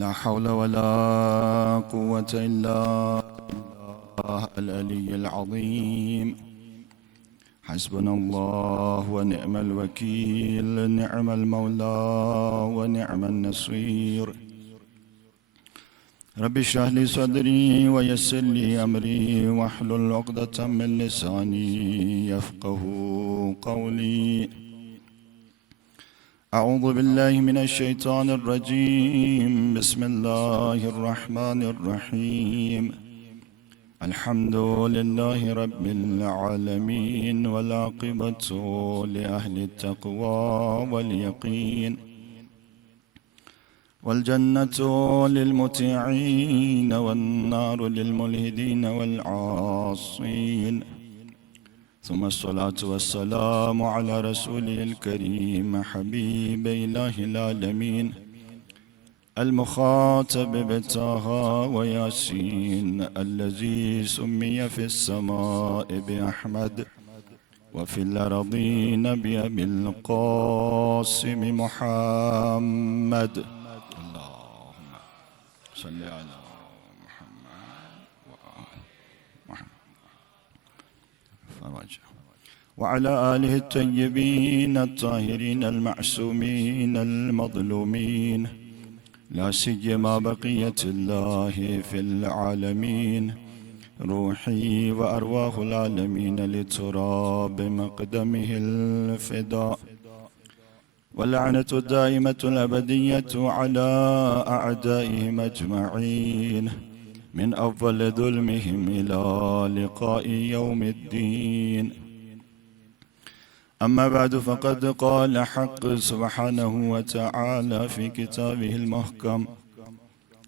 لا حول ولا قوة إلا بالله العلي العظيم. حسبنا الله ونعم الوكيل، نعم المولى ونعم النصير. رب اشرح لي صدري ويسر لي أمري واحلل عقدة من لساني يفقه قولي. أعوذ بالله من الشيطان الرجيم. بسم الله الرحمن الرحيم. الحمد لله رب العالمين، والعاقبة لأهل التقوى واليقين، والجنة للمطيعين والنار للملحدين والعاصين. ثم الصلاة والسلام على رسوله الكريم حبيب إله العالمين، المخاطب بطه وياسين، الذي سمي في السماء بأحمد وفي الأرضين بأبي القاسم محمد. اللهم صل على محمد وآل محمد وعلى آله الطيبين الطاهرين المعصومين المظلومين، لا سيما بقية الله في العالمين. روحي وأرواح العالمين لتراب مقدمه الفداء، واللعنة الدائمة الأبدية على أعدائهم أجمعين، من أول ظلمهم إلى لقاء يوم الدين. أما بعد، فقد قال حق سبحانه وتعالى في كتابه المحكم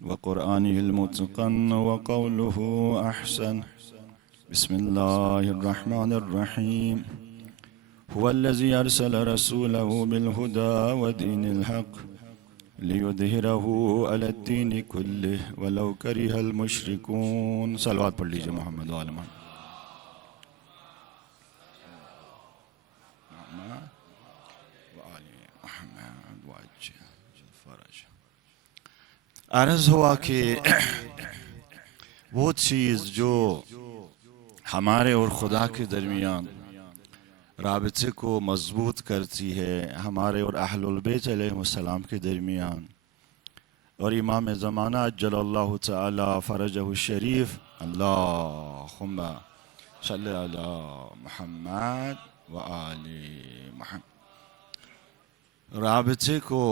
وقرآنه المتقن وقوله أحسن. بسم الله الرحمن الرحيم. هو الذي أرسل رسوله بالهدى ودين الحق ليظهره على الدين كله ولو كره المشركون. صلوات پڑھ لیجئے محمد وآل محمد. عرض ہوا کہ وہ چیز جو ہمارے اور خدا کے درمیان رابطے کو مضبوط کرتی ہے، ہمارے اور اہل البیت علیہ السلام کے درمیان، اور امام زمانہ عجل اللہ تعالی فرجہ الشریف، اللہم صلی علی محمد وآل محمد، رابطے کو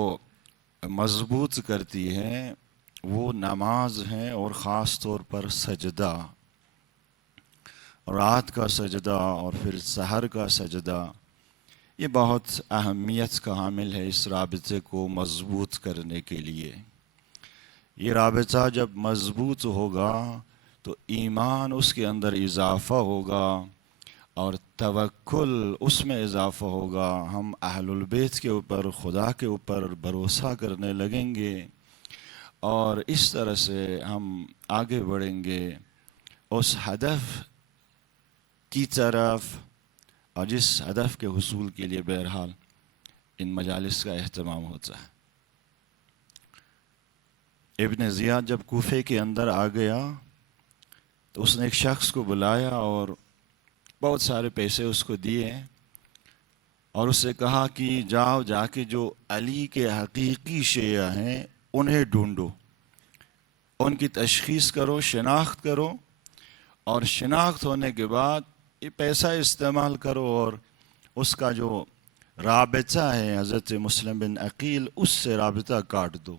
مضبوط کرتی ہے، وہ نماز ہے، اور خاص طور پر سجدہ، رات کا سجدہ اور پھر سحر کا سجدہ. یہ بہت اہمیت کا حامل ہے اس رابطے کو مضبوط کرنے کے لیے. یہ رابطہ جب مضبوط ہوگا تو ایمان اس کے اندر اضافہ ہوگا اور توکل اس میں اضافہ ہوگا. ہم اہل البیت کے اوپر، خدا کے اوپر بھروسہ کرنے لگیں گے، اور اس طرح سے ہم آگے بڑھیں گے اس ہدف کی طرف، اور جس ہدف کے حصول کے لیے بہرحال ان مجالس کا اہتمام ہوتا ہے. ابن زیاد جب کوفے کے اندر آ گیا تو اس نے ایک شخص کو بلایا اور بہت سارے پیسے اس کو دیے، اور اس سے کہا کہ جا کے جو علی کے حقیقی شیعہ ہیں انہیں ڈھونڈو، ان کی تشخیص کرو، شناخت کرو، اور شناخت ہونے کے بعد یہ پیسہ استعمال کرو اور اس کا جو رابطہ ہے حضرت مسلم بن عقیل، اس سے رابطہ کاٹ دو،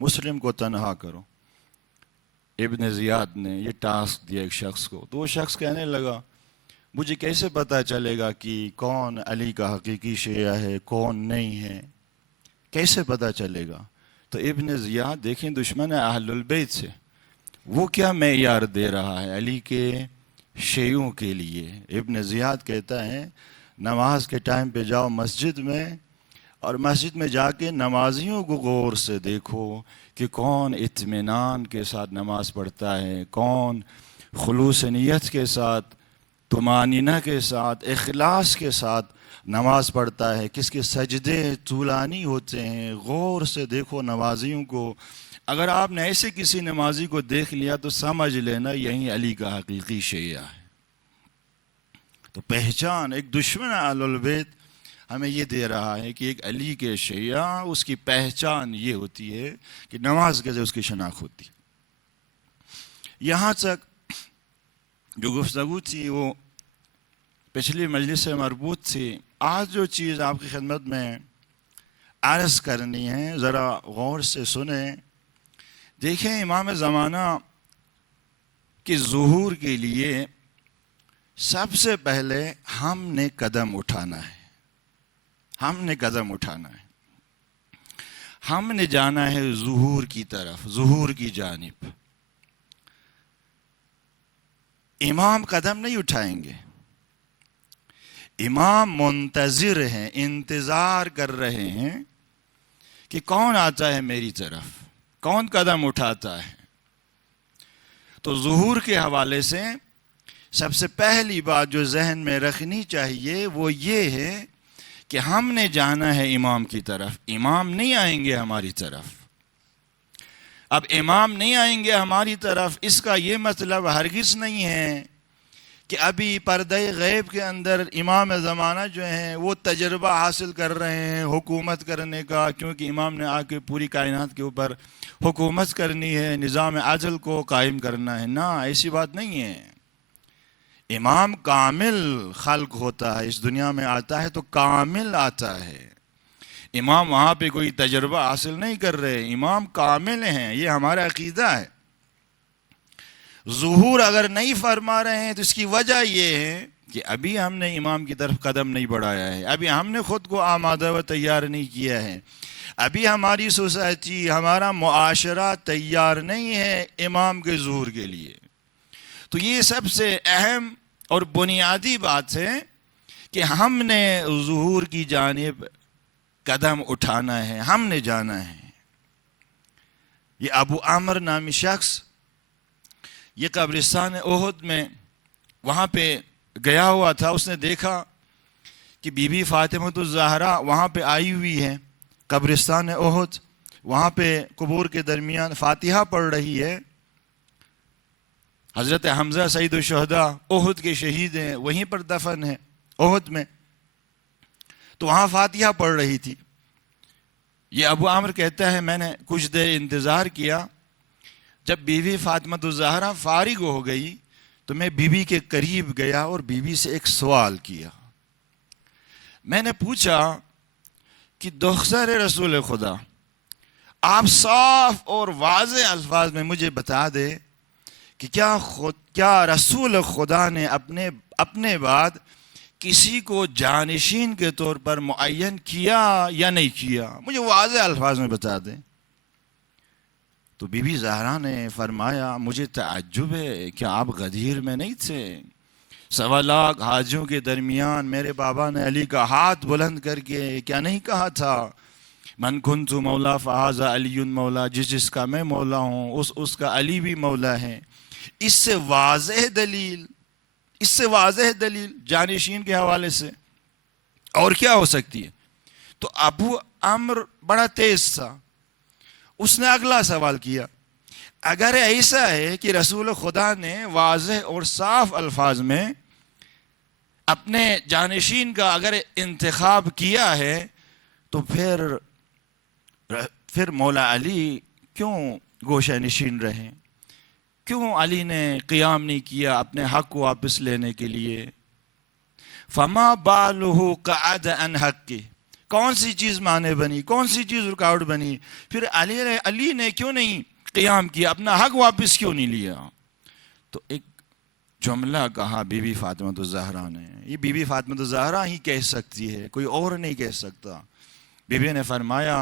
مسلم کو تنہا کرو. ابن زیاد نے یہ ٹاسک دیا ایک شخص کو. تو وہ شخص کہنے لگا مجھے کیسے پتہ چلے گا کہ کون علی کا حقیقی شیعہ ہے کون نہیں ہے، کیسے پتہ چلے گا؟ تو ابن زیاد دیکھیں دشمن اہل البیت سے، وہ کیا معیار دے رہا ہے علی کے شیعوں کے لیے. ابن زیاد کہتا ہے نماز کے ٹائم پہ جاؤ مسجد میں، اور مسجد میں جا کے نمازیوں کو غور سے دیکھو کہ کون اطمینان کے ساتھ نماز پڑھتا ہے، کون خلوص نیت کے ساتھ طمانینہ کے ساتھ، اخلاص کے ساتھ نماز پڑھتا ہے، کس کے سجدے طولانی ہوتے ہیں، غور سے دیکھو نمازیوں کو. اگر آپ نے ایسے کسی نمازی کو دیکھ لیا تو سمجھ لینا یہی علی کا حقیقی شیعہ ہے. تو پہچان ایک دشمن اہل البیت ہمیں یہ دے رہا ہے کہ ایک علی کے شیعہ، اس کی پہچان یہ ہوتی ہے کہ نماز کے ذریعے اس کی شناخت ہوتی ہے. یہاں تک جو گفتگو تھی وہ پچھلی مجلس سے مربوط تھی. آج جو چیز آپ کی خدمت میں عرض کرنی ہے ذرا غور سے سنیں. دیکھیں امام زمانہ کے ظہور کے لیے سب سے پہلے ہم نے قدم اٹھانا ہے. ہم نے قدم اٹھانا ہے. ہم نے جانا ہے ظہور کی طرف، ظہور کی جانب. امام قدم نہیں اٹھائیں گے. امام منتظر ہیں، انتظار کر رہے ہیں کہ کون آتا ہے میری طرف، کون قدم اٹھاتا ہے. تو ظہور کے حوالے سے سب سے پہلی بات جو ذہن میں رکھنی چاہیے وہ یہ ہے کہ ہم نے جانا ہے امام کی طرف. امام نہیں آئیں گے ہماری طرف. اب امام نہیں آئیں گے ہماری طرف، اس کا یہ مطلب ہرگز نہیں ہے کہ ابھی پردہ غیب کے اندر امام زمانہ جو ہیں وہ تجربہ حاصل کر رہے ہیں حکومت کرنے کا، کیونکہ امام نے آ کے پوری کائنات کے اوپر حکومت کرنی ہے، نظام عدل کو قائم کرنا ہے. نہ، ایسی بات نہیں ہے. امام کامل خلق ہوتا ہے، اس دنیا میں آتا ہے تو کامل آتا ہے. امام وہاں پہ کوئی تجربہ حاصل نہیں کر رہے، امام کامل ہیں. یہ ہمارا عقیدہ ہے. ظہور اگر نہیں فرما رہے ہیں تو اس کی وجہ یہ ہے کہ ابھی ہم نے امام کی طرف قدم نہیں بڑھایا ہے، ابھی ہم نے خود کو آمادہ و تیار نہیں کیا ہے، ابھی ہماری سوسائٹی، ہمارا معاشرہ تیار نہیں ہے امام کے ظہور کے لیے. تو یہ سب سے اہم اور بنیادی بات ہے کہ ہم نے ظہور کی جانب قدم اٹھانا ہے، ہم نے جانا ہے. یہ ابو عمر نامی شخص یہ قبرستان احد میں وہاں پہ گیا ہوا تھا. اس نے دیکھا کہ بی بی فاطمہ الزہرا وہاں پہ آئی ہوئی ہے قبرستان احد. وہاں پہ قبور کے درمیان فاتحہ پڑھ رہی ہے. حضرت حمزہ سید الشہداء احد کے شہید ہیں، وہیں پر دفن ہیں احد میں. تو وہاں فاتحہ پڑھ رہی تھی. یہ ابو عامر کہتا ہے میں نے کچھ دیر انتظار کیا. جب بیوی فاطمہ الزہرا فارغ ہو گئی تو میں بیوی کے قریب گیا اور بیوی سے ایک سوال کیا. میں نے پوچھا کہ دختر رسول خدا، آپ صاف اور واضح الفاظ میں مجھے بتا دے کہ کیا رسول خدا نے اپنے بعد کسی کو جانشین کے طور پر معین کیا یا نہیں کیا؟ مجھے واضح الفاظ میں بتا دیں. تو بی بی زہرا نے فرمایا مجھے تعجب ہے کہ آپ غدیر میں نہیں تھے. 1.25 لاکھ حاجیوں کے درمیان میرے بابا نے علی کا ہاتھ بلند کر کے کیا نہیں کہا تھا، من کنت مولا فہذا علی مولا، جس کا میں مولا ہوں اس کا علی بھی مولا ہے. اس سے واضح دلیل جانشین کے حوالے سے اور کیا ہو سکتی ہے؟ تو ابو عمر بڑا تیز تھا. اس نے اگلا سوال کیا، اگر ایسا ہے کہ رسول خدا نے واضح اور صاف الفاظ میں اپنے جانشین کا اگر انتخاب کیا ہے تو پھر مولا علی کیوں گوشہ نشین رہے؟ کیوں علی نے قیام نہیں کیا اپنے حق کو واپس لینے کے لیے؟ فما بالہ قعد عن حق، کون سی چیز مانے بنی، کون سی چیز رکاوٹ بنی؟ پھر علی نے کیوں نہیں قیام کیا، اپنا حق واپس کیوں نہیں لیا؟ تو ایک جملہ کہا بی بی فاطمہ الزہرا نے. یہ بی بی فاطمہ الزہرا ہی کہہ سکتی ہے، کوئی اور نہیں کہہ سکتا. بی بی نے فرمایا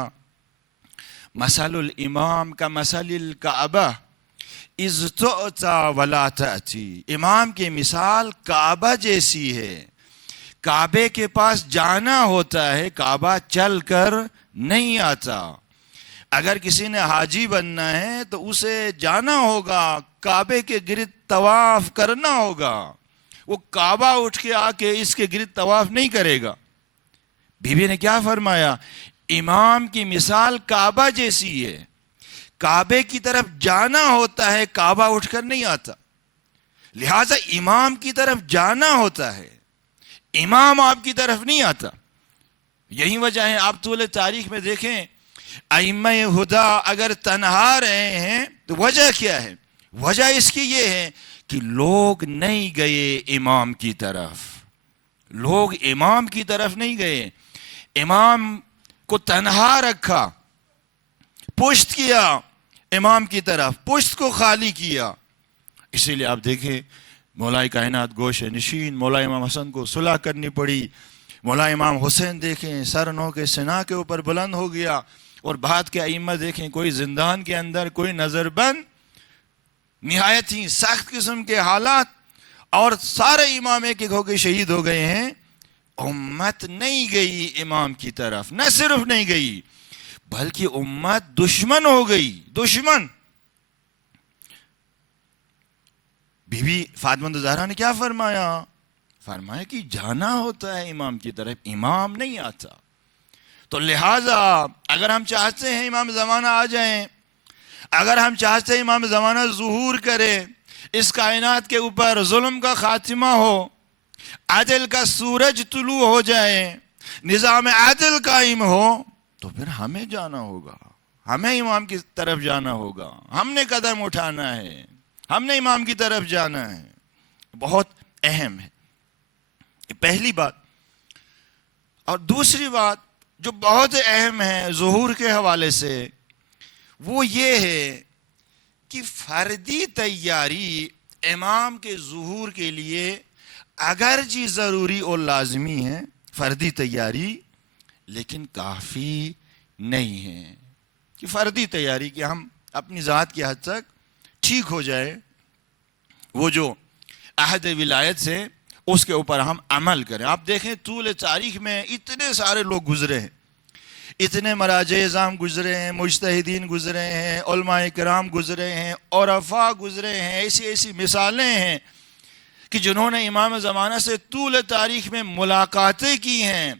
مثل الامام کا مثل الکعبہ اذ تؤتی ولا تأتی، امام کی مثال کعبہ جیسی ہے. کعبے کے پاس جانا ہوتا ہے، کعبہ چل کر نہیں آتا. اگر کسی نے حاجی بننا ہے تو اسے جانا ہوگا، کعبے کے گرد طواف کرنا ہوگا. وہ کعبہ اٹھ کے آ کے اس کے گرد طواف نہیں کرے گا۔ بیوی نے کیا فرمایا؟ امام کی مثال کعبہ جیسی ہے، کعبے کی طرف جانا ہوتا ہے، کعبہ اٹھ کر نہیں آتا، لہٰذا امام کی طرف جانا ہوتا ہے، امام آپ کی طرف نہیں آتا۔ یہی وجہ ہے، آپ طول تاریخ میں دیکھیں ائمہ ہدا اگر تنہا رہے ہیں تو وجہ کیا ہے؟ وجہ اس کی یہ ہے کہ لوگ نہیں گئے امام کی طرف، لوگ امام کی طرف نہیں گئے، امام کو تنہا رکھا، پشت کیا امام کی طرف، پشت کو خالی کیا۔ اسی لیے آپ دیکھیں مولا کائنات گوش نشین مولا امام حسن کو صلح کرنی پڑی، مولا امام حسین دیکھیں سر نو کے سنا کے اوپر بلند ہو گیا، اور بعد کے ائمہ دیکھیں کوئی زندان کے اندر، کوئی نظر بند، نہایت ہی سخت قسم کے حالات، اور سارے امام ایک ایک ہو کے شہید ہو گئے ہیں۔ امت نہیں گئی امام کی طرف، نہ صرف نہیں گئی بلکہ امت دشمن ہو گئی، دشمن۔ بی بی فاطمہ زہرا نے کیا فرمایا؟ فرمایا کہ جانا ہوتا ہے امام کی طرف، امام نہیں آتا۔ تو لہٰذا اگر ہم چاہتے ہیں امام زمانہ آ جائیں، اگر ہم چاہتے ہیں امام زمانہ ظہور کرے، اس کائنات کے اوپر ظلم کا خاتمہ ہو، عدل کا سورج طلوع ہو جائے، نظام عدل قائم ہو، تو پھر ہمیں جانا ہوگا، ہمیں امام کی طرف جانا ہوگا، ہم نے قدم اٹھانا ہے، ہم نے امام کی طرف جانا ہے۔ بہت اہم ہے، پہلی بات۔ اور دوسری بات جو بہت اہم ہے ظہور کے حوالے سے، وہ یہ ہے کہ فردی تیاری امام کے ظہور کے لیے اگرچہ ضروری اور لازمی ہے، فردی تیاری، لیکن کافی نہیں ہے کہ فردی تیاری کہ ہم اپنی ذات کی حد تک ٹھیک ہو جائے، وہ جو عہد ولایت سے اس کے اوپر ہم عمل کریں۔ آپ دیکھیں طول تاریخ میں اتنے سارے لوگ گزرے ہیں، اتنے مراجع اعظام گزرے ہیں، مجتہدین گزرے ہیں، علماء کرام گزرے ہیں، عرفاء گزرے ہیں، ایسی ایسی مثالیں ہیں کہ جنہوں نے امام زمانہ سے طول تاریخ میں ملاقاتیں کی ہیں،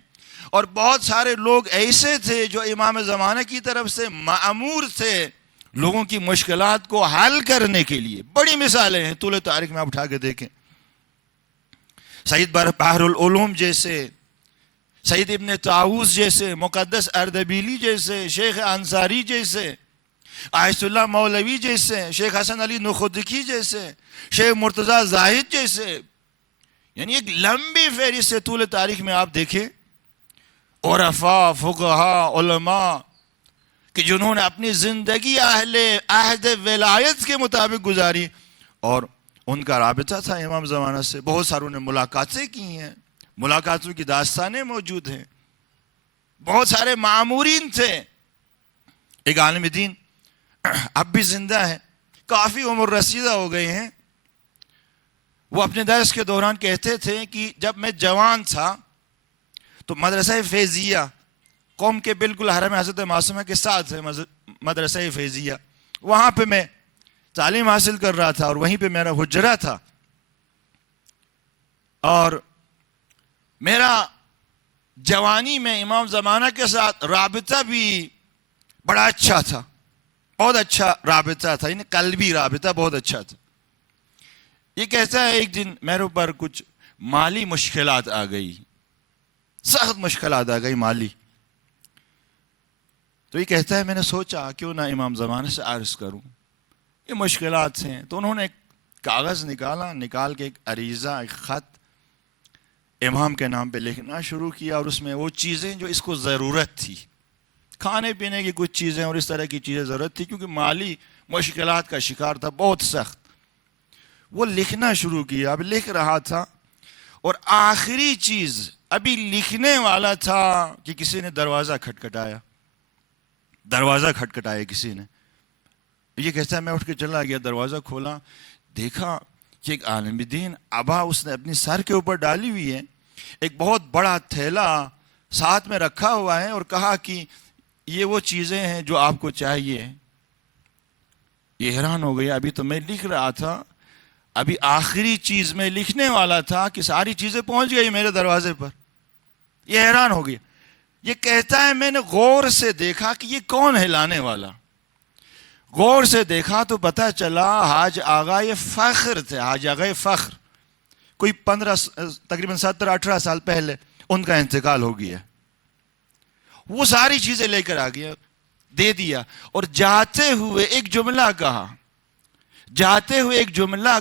اور بہت سارے لوگ ایسے تھے جو امام زمانہ کی طرف سے مأمور تھے لوگوں کی مشکلات کو حل کرنے کے لیے۔ بڑی مثالیں ہیں طول تاریخ میں، آپ اٹھا کے دیکھیں، سید بحر العلوم جیسے، سید ابن طاووس جیسے، مقدس اردبیلی جیسے، شیخ انصاری جیسے، عائشہ اللہ مولوی جیسے، شیخ حسن علی نخودکی جیسے، شیخ مرتضیٰ زاہد جیسے، یعنی ایک لمبی فہرست سے طول تاریخ میں آپ دیکھیں عرفاء، فقہاء، علماء کہ جنہوں نے اپنی زندگی اہل عہد ولایت کے مطابق گزاری، اور ان کا رابطہ تھا امام زمانہ سے، بہت ساروں نے ملاقاتیں کی ہیں، ملاقاتوں کی داستانیں موجود ہیں، بہت سارے معمورین تھے۔ ایک عالم دین اب بھی زندہ ہے، کافی عمر رسیدہ ہو گئے ہیں، وہ اپنے درس کے دوران کہتے تھے کہ جب میں جوان تھا تو مدرسہ فیضیہ، قوم کے بالکل حرم حضرت معصومہ کے ساتھ ہے مدرسہ فیضیہ، وہاں پہ میں تعلیم حاصل کر رہا تھا، اور وہیں پہ میرا حجرہ تھا، اور میرا جوانی میں امام زمانہ کے ساتھ رابطہ بھی بڑا اچھا تھا، بہت اچھا رابطہ تھا، یعنی قلبی رابطہ بہت اچھا تھا۔ یہ کہتا ہے ایک دن میرے اوپر کچھ مالی مشکلات آ گئی، سخت مشکلات آ گئی مالی، تو یہ کہتا ہے میں نے سوچا کیوں نہ امام زمانہ سے عرض کروں، یہ مشکلات ہیں۔ تو انہوں نے ایک کاغذ نکال کے ایک عریضہ، ایک خط امام کے نام پہ لکھنا شروع کیا، اور اس میں وہ چیزیں جو اس کو ضرورت تھی، کھانے پینے کی کچھ چیزیں اور اس طرح کی چیزیں ضرورت تھی، کیونکہ مالی مشکلات کا شکار تھا، بہت سخت۔ وہ لکھنا شروع کیا، اب لکھ رہا تھا، اور آخری چیز ابھی لکھنے والا تھا کہ کسی نے دروازہ کھٹکھٹایا کسی نے۔ یہ کہتا ہے میں اٹھ کے چلا گیا، دروازہ کھولا، دیکھا کہ ایک عالم دین ابا اس نے اپنی سر کے اوپر ڈالی ہوئی ہے، ایک بہت بڑا تھیلا ساتھ میں رکھا ہوا ہے، اور کہا کہ یہ وہ چیزیں ہیں جو آپ کو چاہیے۔ یہ حیران ہو گیا، ابھی تو میں لکھ رہا تھا، ابھی آخری چیز میں لکھنے والا تھا کہ ساری چیزیں پہنچ گئی میرے دروازے پر. یہ حیران ہو گیا. یہ کہتا ہے میں نے غور سے دیکھا کہ یہ کون ہے لانے والا. غور سے دیکھا تو پتہ چلا حاج آغا یہ فخر تھے. حاج آغا فخر کوئی 15 تقریباً 17-18 سال پہلے ان کا انتقال ہو گیا. وہ ساری چیزیں لے کر آ گیا, دے دیا, اور جاتے ہوئے ایک جملہ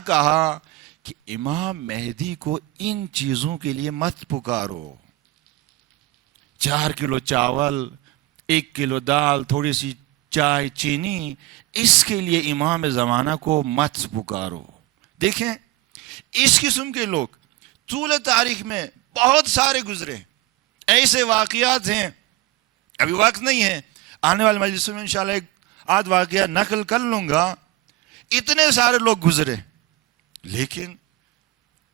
کہا کہ امام مہدی کو ان چیزوں کے لیے مت پکارو. 4 کلو چاول, 1 کلو دال, تھوڑی سی چائے, چینی, اس کے لیے امام زمانہ کو مت پکارو. دیکھیں اس قسم کے لوگ طول تاریخ میں بہت سارے گزرے. ایسے واقعات ہیں, ابھی وقت نہیں ہے, آنے والے مجلس میں انشاءاللہ ایک آدھ واقعہ نقل کر لوں گا. اتنے سارے لوگ گزرے لیکن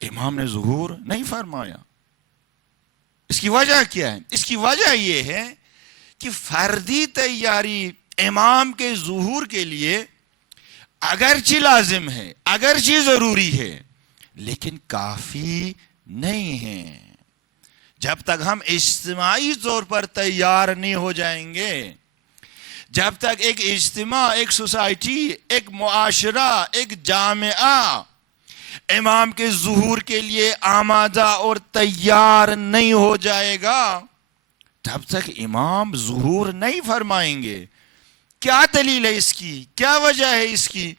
امام نے ظہور نہیں فرمایا. اس کی وجہ کیا ہے؟ اس کی وجہ یہ ہے کہ فردی تیاری امام کے ظہور کے لیے اگرچہ لازم ہے, اگرچہ ضروری ہے, لیکن کافی نہیں ہے. جب تک ہم اجتماعی طور پر تیار نہیں ہو جائیں گے, جب تک ایک اجتماع, ایک سوسائٹی, ایک معاشرہ, ایک جامعہ امام کے ظہور کے لیے آمادہ اور تیار نہیں ہو جائے گا, تب تک امام ظہور نہیں فرمائیں گے. کیا دلیل ہے اس کی؟ کیا وجہ ہے اس کی؟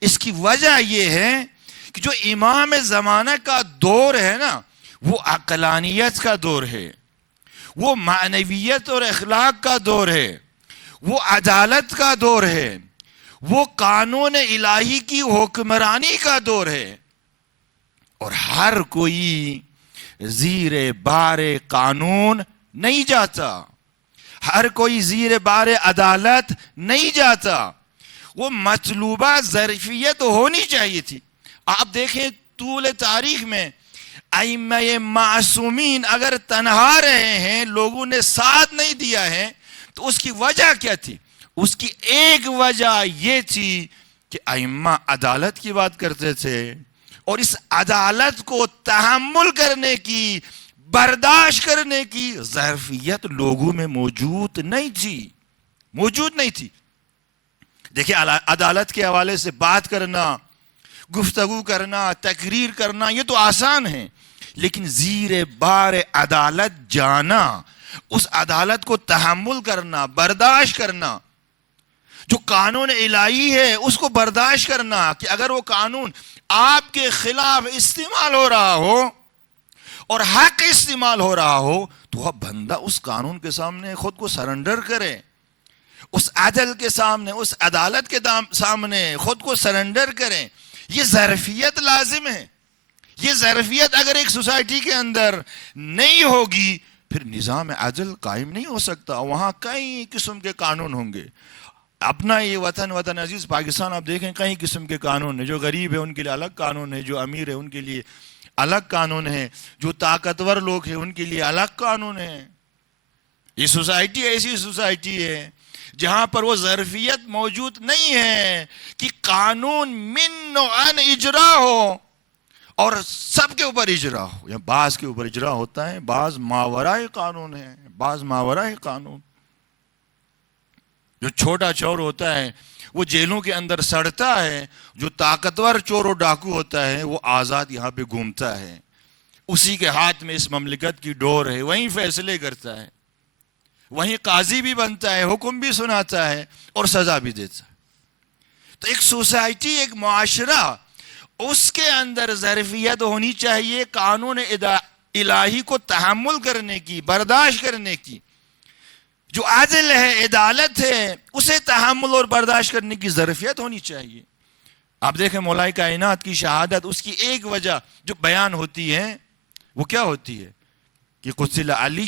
اس کی وجہ یہ ہے کہ جو امام زمانہ کا دور ہے نا, وہ عقلانیت کا دور ہے, وہ معنویت اور اخلاق کا دور ہے, وہ عدالت کا دور ہے, وہ قانون الہی کی حکمرانی کا دور ہے. اور ہر کوئی زیر بار قانون نہیں جاتا, ہر کوئی زیر بار عدالت نہیں جاتا. وہ مطلوبہ ظرفیت ہونی چاہیے تھی. آپ دیکھیں طول تاریخ میں ائمہ معصومین اگر تنہا رہے ہیں, لوگوں نے ساتھ نہیں دیا ہے, تو اس کی وجہ کیا تھی؟ اس کی ایک وجہ یہ تھی کہ ائمہ عدالت کی بات کرتے تھے, اور اس عدالت کو تحمل کرنے کی, برداشت کرنے کی ظرفیت لوگوں میں موجود نہیں تھی. دیکھیں عدالت کے حوالے سے بات کرنا, گفتگو کرنا, تقریر کرنا, یہ تو آسان ہے, لیکن زیر بار عدالت جانا, اس عدالت کو تحمل کرنا, برداشت کرنا, جو قانون الہی ہے اس کو برداشت کرنا کہ اگر وہ قانون آپ کے خلاف استعمال ہو رہا ہو اور حق استعمال ہو رہا ہو, تو اب بندہ اس قانون کے سامنے خود کو سرنڈر کرے, اس عدل کے سامنے, اس عدالت کے سامنے خود کو سرنڈر کریں. یہ ظرفیت لازم ہے. یہ ظرفیت اگر ایک سوسائٹی کے اندر نہیں ہوگی, پھر نظام عدل قائم نہیں ہو سکتا. وہاں کئی قسم کے قانون ہوں گے. اپنا یہ وطن عزیز پاکستان آپ دیکھیں, کئی قسم کے قانون ہیں. جو غریب ہے ان کے لیے الگ قانون ہے, جو امیر ہے ان کے لیے الگ قانون ہے, جو طاقتور لوگ ہیں ان کے لیے الگ قانون ہے. یہ سوسائٹی ایسی سوسائٹی ہے جہاں پر وہ ظرفیت موجود نہیں ہے کہ قانون من و عن اجرا ہو اور سب کے اوپر اجرا ہو. یا بعض کے اوپر اجرا ہوتا ہے, بعض ماورائے قانون ہے, بعض ماورائے قانون. جو چھوٹا چور ہوتا ہے وہ جیلوں کے اندر سڑتا ہے, جو طاقتور چور و ڈاکو ہوتا ہے وہ آزاد یہاں پہ گھومتا ہے. اسی کے ہاتھ میں اس مملکت کی ڈور ہے, وہیں فیصلے کرتا ہے, وہیں قاضی بھی بنتا ہے, حکم بھی سناتا ہے اور سزا بھی دیتا ہے. تو ایک سوسائٹی, ایک معاشرہ, اس کے اندر ظرفیت ہونی چاہیے قانون الہی کو تحمل کرنے کی, برداشت کرنے کی. جو عدل ہے, عدالت ہے, اسے تحمل اور برداشت کرنے کی ظرفیت ہونی چاہیے. آپ دیکھیں مولائے کائنات کی شہادت, اس کی ایک وجہ جو بیان ہوتی ہے وہ کیا ہوتی ہے کہ قتل علی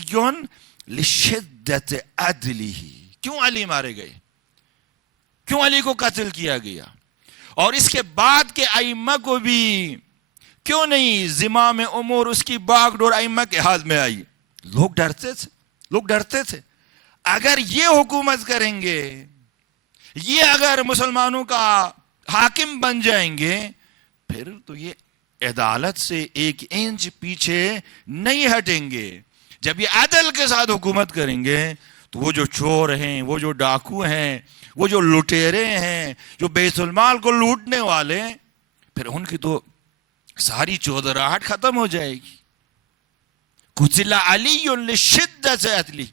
لشدت عدلہ. کیوں علی مارے گئے, کیوں علی کو قتل کیا گیا؟ اور اس کے بعد کے ائمہ کو بھی کیوں نہیں زمام امور, اس کی باغ ڈور ائمہ کے ہاتھ میں آئی؟ لوگ ڈرتے تھے. اگر یہ حکومت کریں گے, یہ اگر مسلمانوں کا حاکم بن جائیں گے, پھر تو یہ عدالت سے 1 انچ پیچھے نہیں ہٹیں گے. جب یہ عدل کے ساتھ حکومت کریں گے تو وہ جو چور ہیں، وہ جو ڈاکو ہیں، وہ جو لٹیرے ہیں، جو بیت المال کو لوٹنے والے، پھر ان کی تو ساری چودراہٹ ختم ہو جائے گی. قتل علی لشدت عدلی،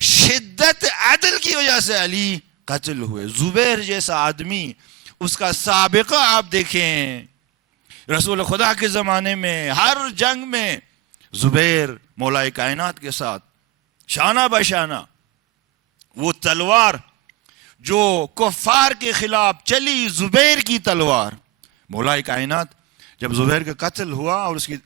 شدت عدل کی وجہ سے علی قتل ہوئے. زبیر جیسا آدمی، اس کا سابقہ آپ دیکھیں. رسول خدا کے زمانے میں ہر جنگ میں زبیر مولا کائنات کے ساتھ شانہ بشانہ. وہ تلوار جو کفار کے خلاف چلی، زبیر کی تلوار. مولا کائنات جب زبیر کا قتل ہوا اور اس کی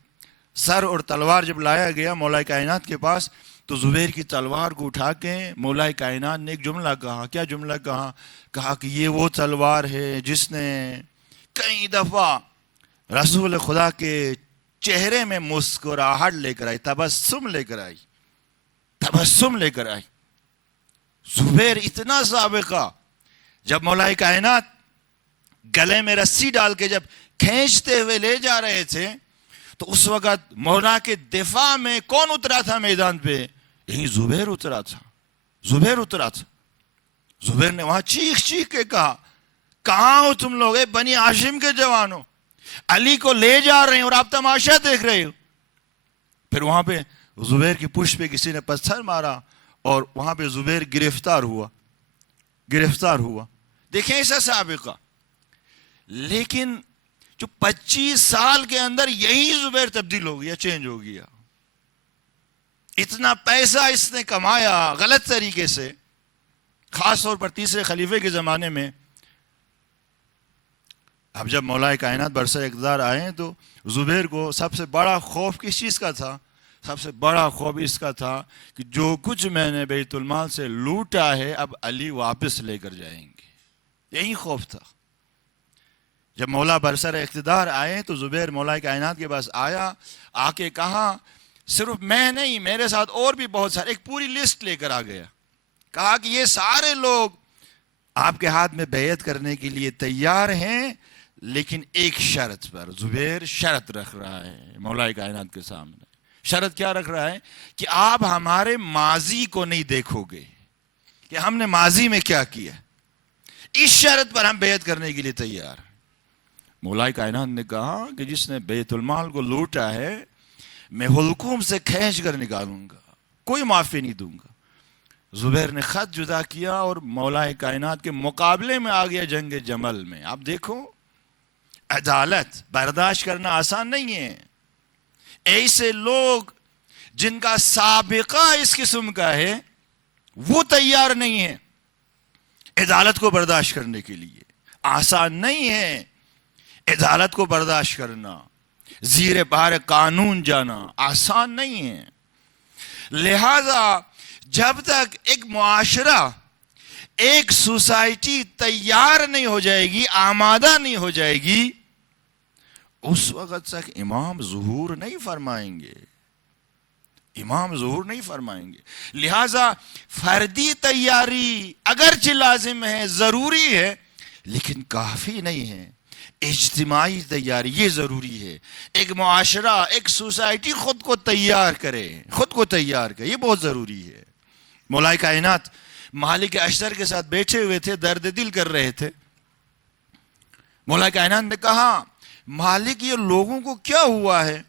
سر اور تلوار جب لایا گیا مولا کائنات کے پاس، تو زبیر کی تلوار کو اٹھا کے مولا کائنات نے ایک جملہ کہا. کیا جملہ کہا؟ کہا کہ یہ وہ تلوار ہے جس نے کئی دفعہ رسول خدا کے چہرے میں مسکراہٹ لے کر آئی، تبسم لے کر آئی، تبسم لے کر آئی. زبیر اتنا سابقہ. جب مولا کائنات گلے میں رسی ڈال کے جب کھینچتے ہوئے لے جا رہے تھے، تو اس وقت مولا کے دفاع میں کون اترا تھا میدان پہ؟ یہی زبیر اترا تھا. زبیر اترا تھا. زبیر نے وہاں چیخ چیخ کے کہا، کہاں ہو تم لوگ، اے بنی ہاشم کے جوانوں، علی کو لے جا رہے ہیں اور آپ تماشا دیکھ رہے ہو. پھر وہاں پہ زبیر کی پشت پہ کسی نے پتھر مارا اور وہاں پہ زبیر گرفتار ہوا. دیکھیں ایسا سابقہ. لیکن جو 25 سال کے اندر یہی زبیر تبدیل ہو گیا، چینج ہو گیا. اتنا پیسہ اس نے کمایا غلط طریقے سے. خاص طور پر تیسرے خلیفے کے زمانے میں. اب جب مولا کائنات برسر اقتدار آئے تو زبیر کو سب سے بڑا خوف کس چیز کا تھا؟ سب سے بڑا خوف اس کا تھا کہ جو کچھ میں نے بیت المال سے لوٹا ہے اب علی واپس لے کر جائیں گے. یہی خوف تھا. جب مولا برسر اقتدار آئے تو زبیر مولا کائنات کے پاس آیا، آ کے کہا صرف میں نہیں، میرے ساتھ اور بھی بہت سارے، ایک پوری لسٹ لے کر آ گیا. کہا کہ یہ سارے لوگ آپ کے ہاتھ میں بیعت کرنے کے لیے تیار ہیں، لیکن ایک شرط پر. زبیر شرط رکھ رہا ہے مولا کائنات کے سامنے. شرط کیا رکھ رہا ہے؟ کہ آپ ہمارے ماضی کو نہیں دیکھو گے کہ ہم نے ماضی میں کیا کیا. اس شرط پر ہم بیعت کرنے کے لیے تیار ہیں. مولا کائنات نے کہا کہ جس نے بیت المال کو لوٹا ہے میں حلقوم سے کھینچ کر نکالوں گا، کوئی معافی نہیں دوں گا. زبیر نے خط جدا کیا اور مولا کائنات کے مقابلے میں آ گیا جنگ جمل میں. آپ دیکھو عدالت برداشت کرنا آسان نہیں ہے. ایسے لوگ جن کا سابقہ اس قسم کا ہے وہ تیار نہیں ہے عدالت کو برداشت کرنے کے لیے. آسان نہیں ہے عدالت کو برداشت کرنا، زیر بار قانون جانا آسان نہیں ہے. لہذا جب تک ایک معاشرہ، ایک سوسائٹی تیار نہیں ہو جائے گی، آمادہ نہیں ہو جائے گی، اس وقت تک امام ظہور نہیں فرمائیں گے. امام ظہور نہیں فرمائیں گے. لہذا فردی تیاری اگرچہ لازم ہے، ضروری ہے، لیکن کافی نہیں ہے. اجتماعی تیاری یہ ضروری ہے. ایک معاشرہ، ایک سوسائٹی خود کو تیار کرے، یہ بہت ضروری ہے. مولا کائنات مالک اشتر کے ساتھ بیٹھے ہوئے تھے، درد دل کر رہے تھے. مولا کائنات نے کہا مالک یہ لوگوں کو کیا ہوا ہے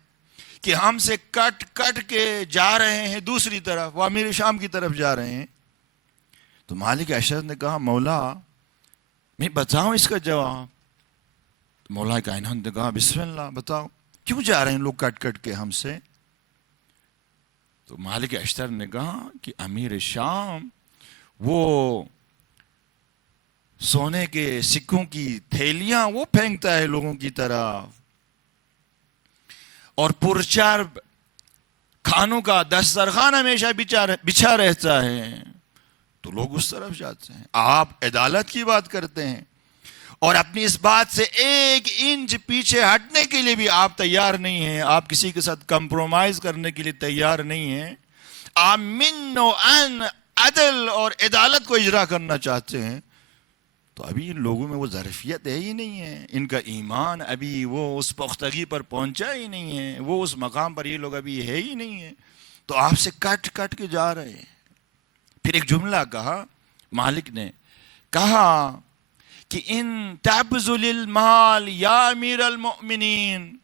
کہ ہم سے کٹ کٹ کے جا رہے ہیں دوسری طرف، وہ امیر شام کی طرف جا رہے ہیں. تو مالک اشتر نے کہا مولا میں بتاؤں اس کا جواب. مولا کائنات نے کہا بسم اللہ بتاؤ، کیوں جا رہے ہیں لوگ کٹ کٹ کے ہم سے؟ تو مالک اشتر نے کہا کہ امیر شام وہ سونے کے سکوں کی تھیلیاں وہ پھینکتا ہے لوگوں کی طرف، اور پرچرب کھانوں کا دسترخوان ہمیشہ بچھا رہتا ہے، تو لوگ اس طرف جاتے ہیں. آپ عدالت کی بات کرتے ہیں اور اپنی اس بات سے 1 انچ پیچھے ہٹنے کے لیے بھی آپ تیار نہیں ہیں. آپ کسی کے ساتھ کمپرومائز کرنے کے لیے تیار نہیں ہیں. آپ من و ان عدل اور عدالت کو اجرا کرنا چاہتے ہیں. تو ابھی ان لوگوں میں وہ ظرفیت ہے ہی نہیں ہے، ان کا ایمان ابھی وہ اس پختگی پر پہنچا ہی نہیں ہے، وہ اس مقام پر یہ لوگ ابھی ہے ہی نہیں ہے، تو آپ سے کٹ کٹ کے جا رہے ہیں۔ پھر ایک جملہ کہا مالک نے، کہا کہ ان تبذل المال یا امیر المؤمنین،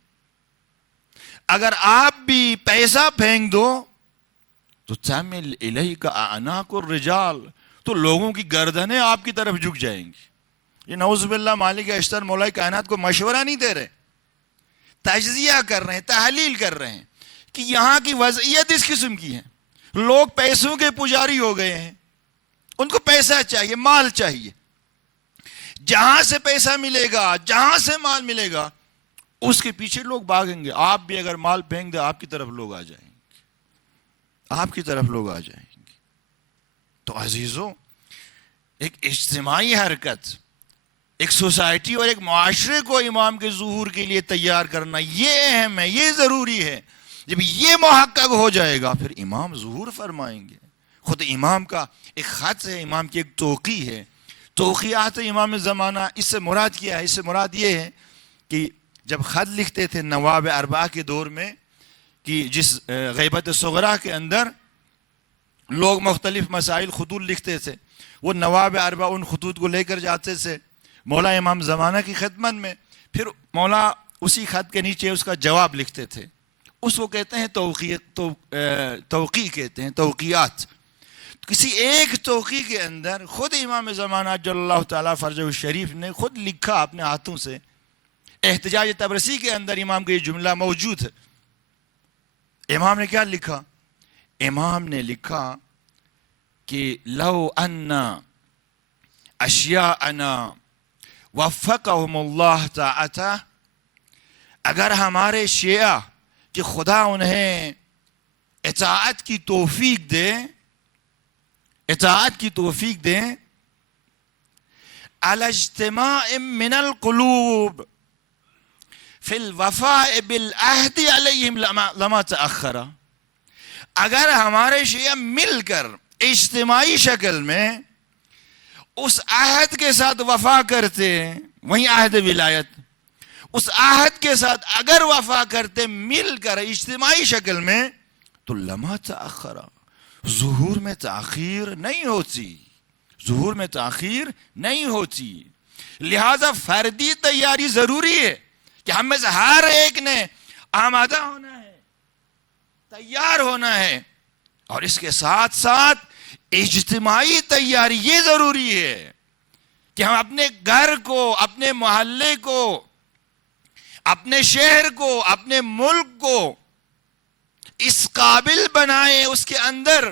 اگر آپ بھی پیسہ پھینک دو تو تعمل الیک اعناق الرجال، تو لوگوں کی گردنیں آپ کی طرف جھک جائیں گی۔ یہ نعوذ باللہ مالک اشتر مولا کائنات کو مشورہ نہیں دے رہے، تجزیہ کر رہے ہیں، تحلیل کر رہے ہیں کہ یہاں کی وضعیت اس قسم کی ہے، لوگ پیسوں کے پجاری ہو گئے ہیں، ان کو پیسہ چاہیے، مال چاہیے، جہاں سے پیسہ ملے گا، جہاں سے مال ملے گا اس کے پیچھے لوگ بھاگیں گے۔ آپ بھی اگر مال پھینک دیں آپ کی طرف لوگ آ جائیں گے، آپ کی طرف لوگ آ جائیں گے۔ تو عزیزوں، ایک اجتماعی حرکت، ایک سوسائٹی اور ایک معاشرے کو امام کے ظہور کے لیے تیار کرنا، یہ اہم ہے، یہ ضروری ہے۔ جب یہ محقق ہو جائے گا پھر امام ظہور فرمائیں گے۔ خود امام کا ایک خط ہے، امام کی ایک توقیع ہے، توقیعات امام زمانہ۔ اس سے مراد کیا ہے؟ اس سے مراد یہ ہے کہ جب خط لکھتے تھے نواب اربعہ کے دور میں، کہ جس غیبت صغرا کے اندر لوگ مختلف مسائل خطوط لکھتے تھے، وہ نواب اربعہ ان خطوط کو لے کر جاتے تھے مولا امام زمانہ کی خدمت میں، پھر مولا اسی خط کے نیچے اس کا جواب لکھتے تھے، اس کو کہتے ہیں توقیع کہتے ہیں، توقیعات۔ کسی ایک توقیع کے اندر خود امام زمانہ جل اللہ تعالیٰ فرجہ الشریف نے خود لکھا اپنے ہاتھوں سے، احتجاج تبرسی کے اندر امام کا یہ جملہ موجود ہے۔ امام نے کیا لکھا؟ امام نے لکھا کہ لو ان اشیاءنا وفقهم اللہ تعالی، اگر ہمارے شیعہ کہ خدا انہیں اطاعت کی توفیق دے، اطاعت کی توفیق دے، علی اجتماع من القلوب فی الوفاء بالعہد علیہم لما تأخر، اگر ہمارے شیعہ مل کر اجتماعی شکل میں اس عہد کے ساتھ وفا کرتے، وہی عہد ولایت، اس عہد کے ساتھ اگر وفا کرتے مل کر اجتماعی شکل میں، تو لما تأخر، ظہور میں تاخیر نہیں ہوتی، ظہور میں تاخیر نہیں ہوتی۔ لہذا فردی تیاری ضروری ہے کہ ہم میں سے ہر ایک نے آمادہ ہونا ہے، تیار ہونا ہے، اور اس کے ساتھ ساتھ اجتماعی تیاری یہ ضروری ہے کہ ہم اپنے گھر کو، اپنے محلے کو، اپنے شہر کو، اپنے ملک کو اس قابل بنائیں، اس کے اندر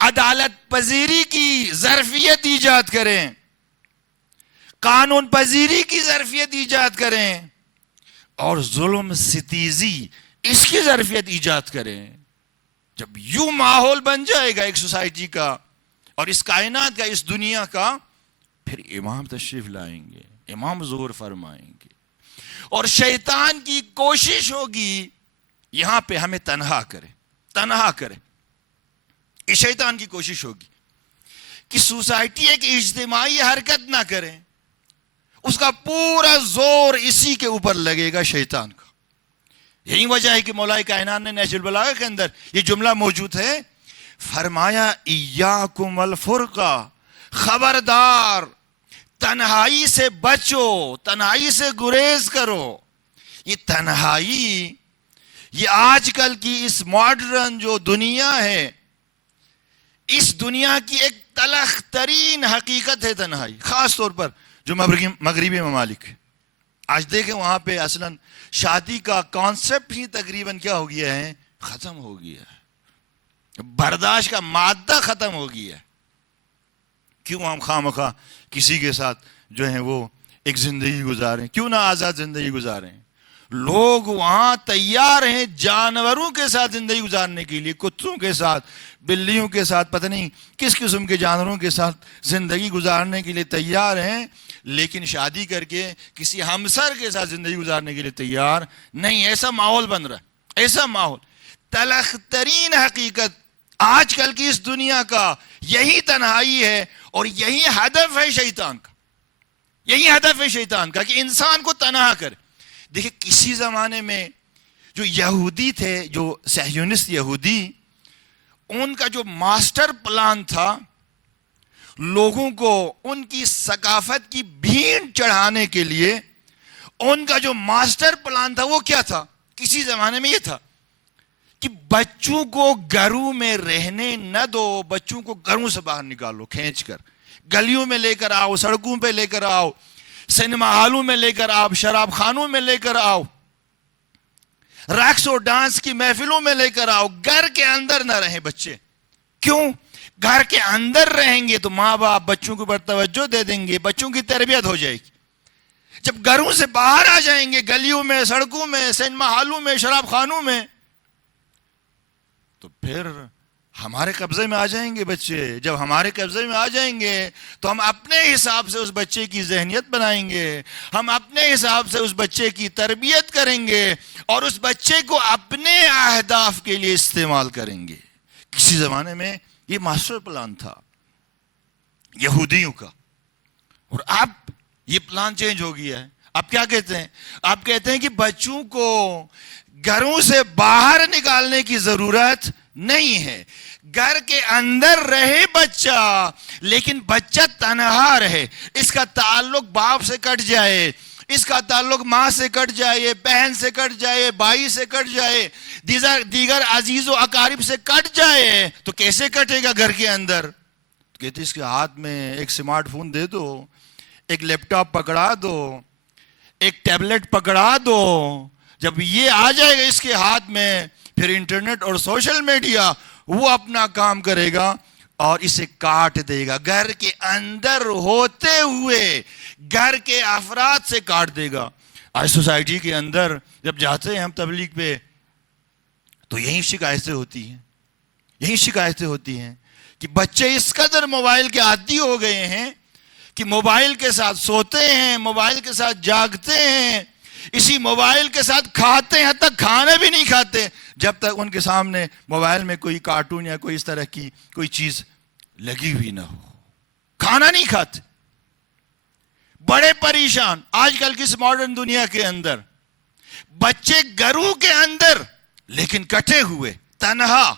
عدالت پذیری کی ظرفیت ایجاد کریں، قانون پذیری کی ظرفیت ایجاد کریں، اور ظلم ستیزی اس کی ظرفیت ایجاد کریں۔ جب یوں ماحول بن جائے گا ایک سوسائٹی کا اور اس کائنات کا، اس دنیا کا، پھر امام تشریف لائیں گے، امام ظہور فرمائیں گے، اور شیطان کی کوشش ہوگی یہاں پہ ہمیں تنہا کرے، تنہا کرے۔ اس شیطان کی کوشش ہوگی کہ سوسائٹی ایک اجتماعی حرکت نہ کرے، اس کا پورا زور اسی کے اوپر لگے گا، شیطان کا۔ یہی وجہ ہے کہ مولا کائنات نے نہج البلاغہ کے اندر یہ جملہ موجود ہے، فرمایا ایاکم والفرقہ، خبردار تنہائی سے بچو، تنہائی سے گریز کرو۔ یہ تنہائی، یہ آج کل کی اس ماڈرن جو دنیا ہے، اس دنیا کی ایک تلخ ترین حقیقت ہے تنہائی، خاص طور پر جو مغربی ممالک ہے۔ آج دیکھیں وہاں پہ اصلاً شادی کا کانسیپٹ ہی تقریباً کیا ہو گیا ہے؟ ختم ہو گیا ہے، برداشت کا مادہ ختم ہو گیا ہے۔ کیوں ہم خواہ مخواہ کسی کے ساتھ جو ہیں وہ ایک زندگی گزاریں؟ کیوں نہ آزاد زندگی گزاریں؟ لوگ وہاں تیار ہیں جانوروں کے ساتھ زندگی گزارنے کے لیے، کتوں کے ساتھ، بلیوں کے ساتھ، پتہ نہیں کس قسم کے جانوروں کے ساتھ زندگی گزارنے کے لیے تیار ہیں، لیکن شادی کر کے کسی ہمسر کے ساتھ زندگی گزارنے کے لیے تیار نہیں۔ ایسا ماحول بن رہا ہے، ایسا ماحول۔ تلخ ترین حقیقت آج کل کی اس دنیا کا یہی تنہائی ہے اور یہی ہدف ہے شیطان کا. یہی ہدف ہے شیطان کا کہ انسان کو تنہا کرے. دیکھیں کسی زمانے میں جو یہودی تھے, جو صہیونسٹ یہودی, ان کا جو ماسٹر پلان تھا لوگوں کو ان کی ثقافت کی بھین چڑھانے کے لیے, ان کا جو ماسٹر پلان تھا وہ کیا تھا کسی زمانے میں؟ یہ تھا کہ بچوں کو گھروں میں رہنے نہ دو, بچوں کو گھروں سے باہر نکالو کھینچ کر, گلیوں میں لے کر آؤ, سڑکوں پہ لے کر آؤ, سنیما ہالوں میں لے کر آؤ, شراب خانوں میں لے کر آؤ, رقص اور ڈانس کی محفلوں میں لے کر آؤ. گھر کے اندر نہ رہیں بچے. کیوں؟ گھر کے اندر رہیں گے تو ماں باپ بچوں کے اوپر توجہ دے دیں گے, بچوں کی تربیت ہو جائے گی. جب گھروں سے باہر آ جائیں گے, گلیوں میں, سڑکوں میں, سنیما ہالوں میں, شراب خانوں میں, تو پھر ہمارے قبضے میں آ جائیں گے بچے. جب ہمارے قبضے میں آ جائیں گے تو ہم اپنے حساب سے اس بچے کی ذہنیت بنائیں گے, ہم اپنے حساب سے اس بچے کی تربیت کریں گے اور اس بچے کو اپنے اہداف کے لیے استعمال کریں گے. کسی زمانے میں یہ ماسٹر پلان تھا یہودیوں کا, اور اب یہ پلان چینج ہو گیا ہے. آپ کیا کہتے ہیں؟ آپ کہتے ہیں کہ بچوں کو گھروں سے باہر نکالنے کی ضرورت نہیں ہے, گھر کے اندر رہے بچہ, لیکن بچہ تنہا رہے. اس کا تعلق باپ سے کٹ جائے, اس کا تعلق ماں سے کٹ جائے, بہن سے کٹ جائے, بھائی سے کٹ جائے, دیگر عزیز و اقارب سے کٹ جائے. تو کیسے کٹے گا گھر کے اندر؟ کہتے اس کے ہاتھ میں ایک سمارٹ فون دے دو, ایک لیپ ٹاپ پکڑا دو, ایک ٹیبلٹ پکڑا دو. جب یہ آ جائے گا اس کے ہاتھ میں, پھر انٹرنیٹ اور سوشل میڈیا وہ اپنا کام کرے گا اور اسے کاٹ دے گا. گھر کے اندر ہوتے ہوئے گھر کے افراد سے کاٹ دے گا. آج سوسائٹی کے اندر جب جاتے ہیں ہم تبلیغ پہ تو یہی شکایتیں ہوتی ہیں کہ بچے اس قدر موبائل کے عادی ہو گئے ہیں کہ موبائل کے ساتھ سوتے ہیں, موبائل کے ساتھ جاگتے ہیں, اسی موبائل کے ساتھ کھاتے ہیں, حتی کھانا بھی نہیں کھاتے جب تک ان کے سامنے موبائل میں کوئی کارٹون یا کوئی اس طرح کی کوئی چیز لگی ہوئی نہ ہو. کھانا نہیں کھاتے, بڑے پریشان. آج کل کی اس ماڈرن دنیا کے اندر بچے گھروں کے اندر لیکن کٹے ہوئے, تنہا.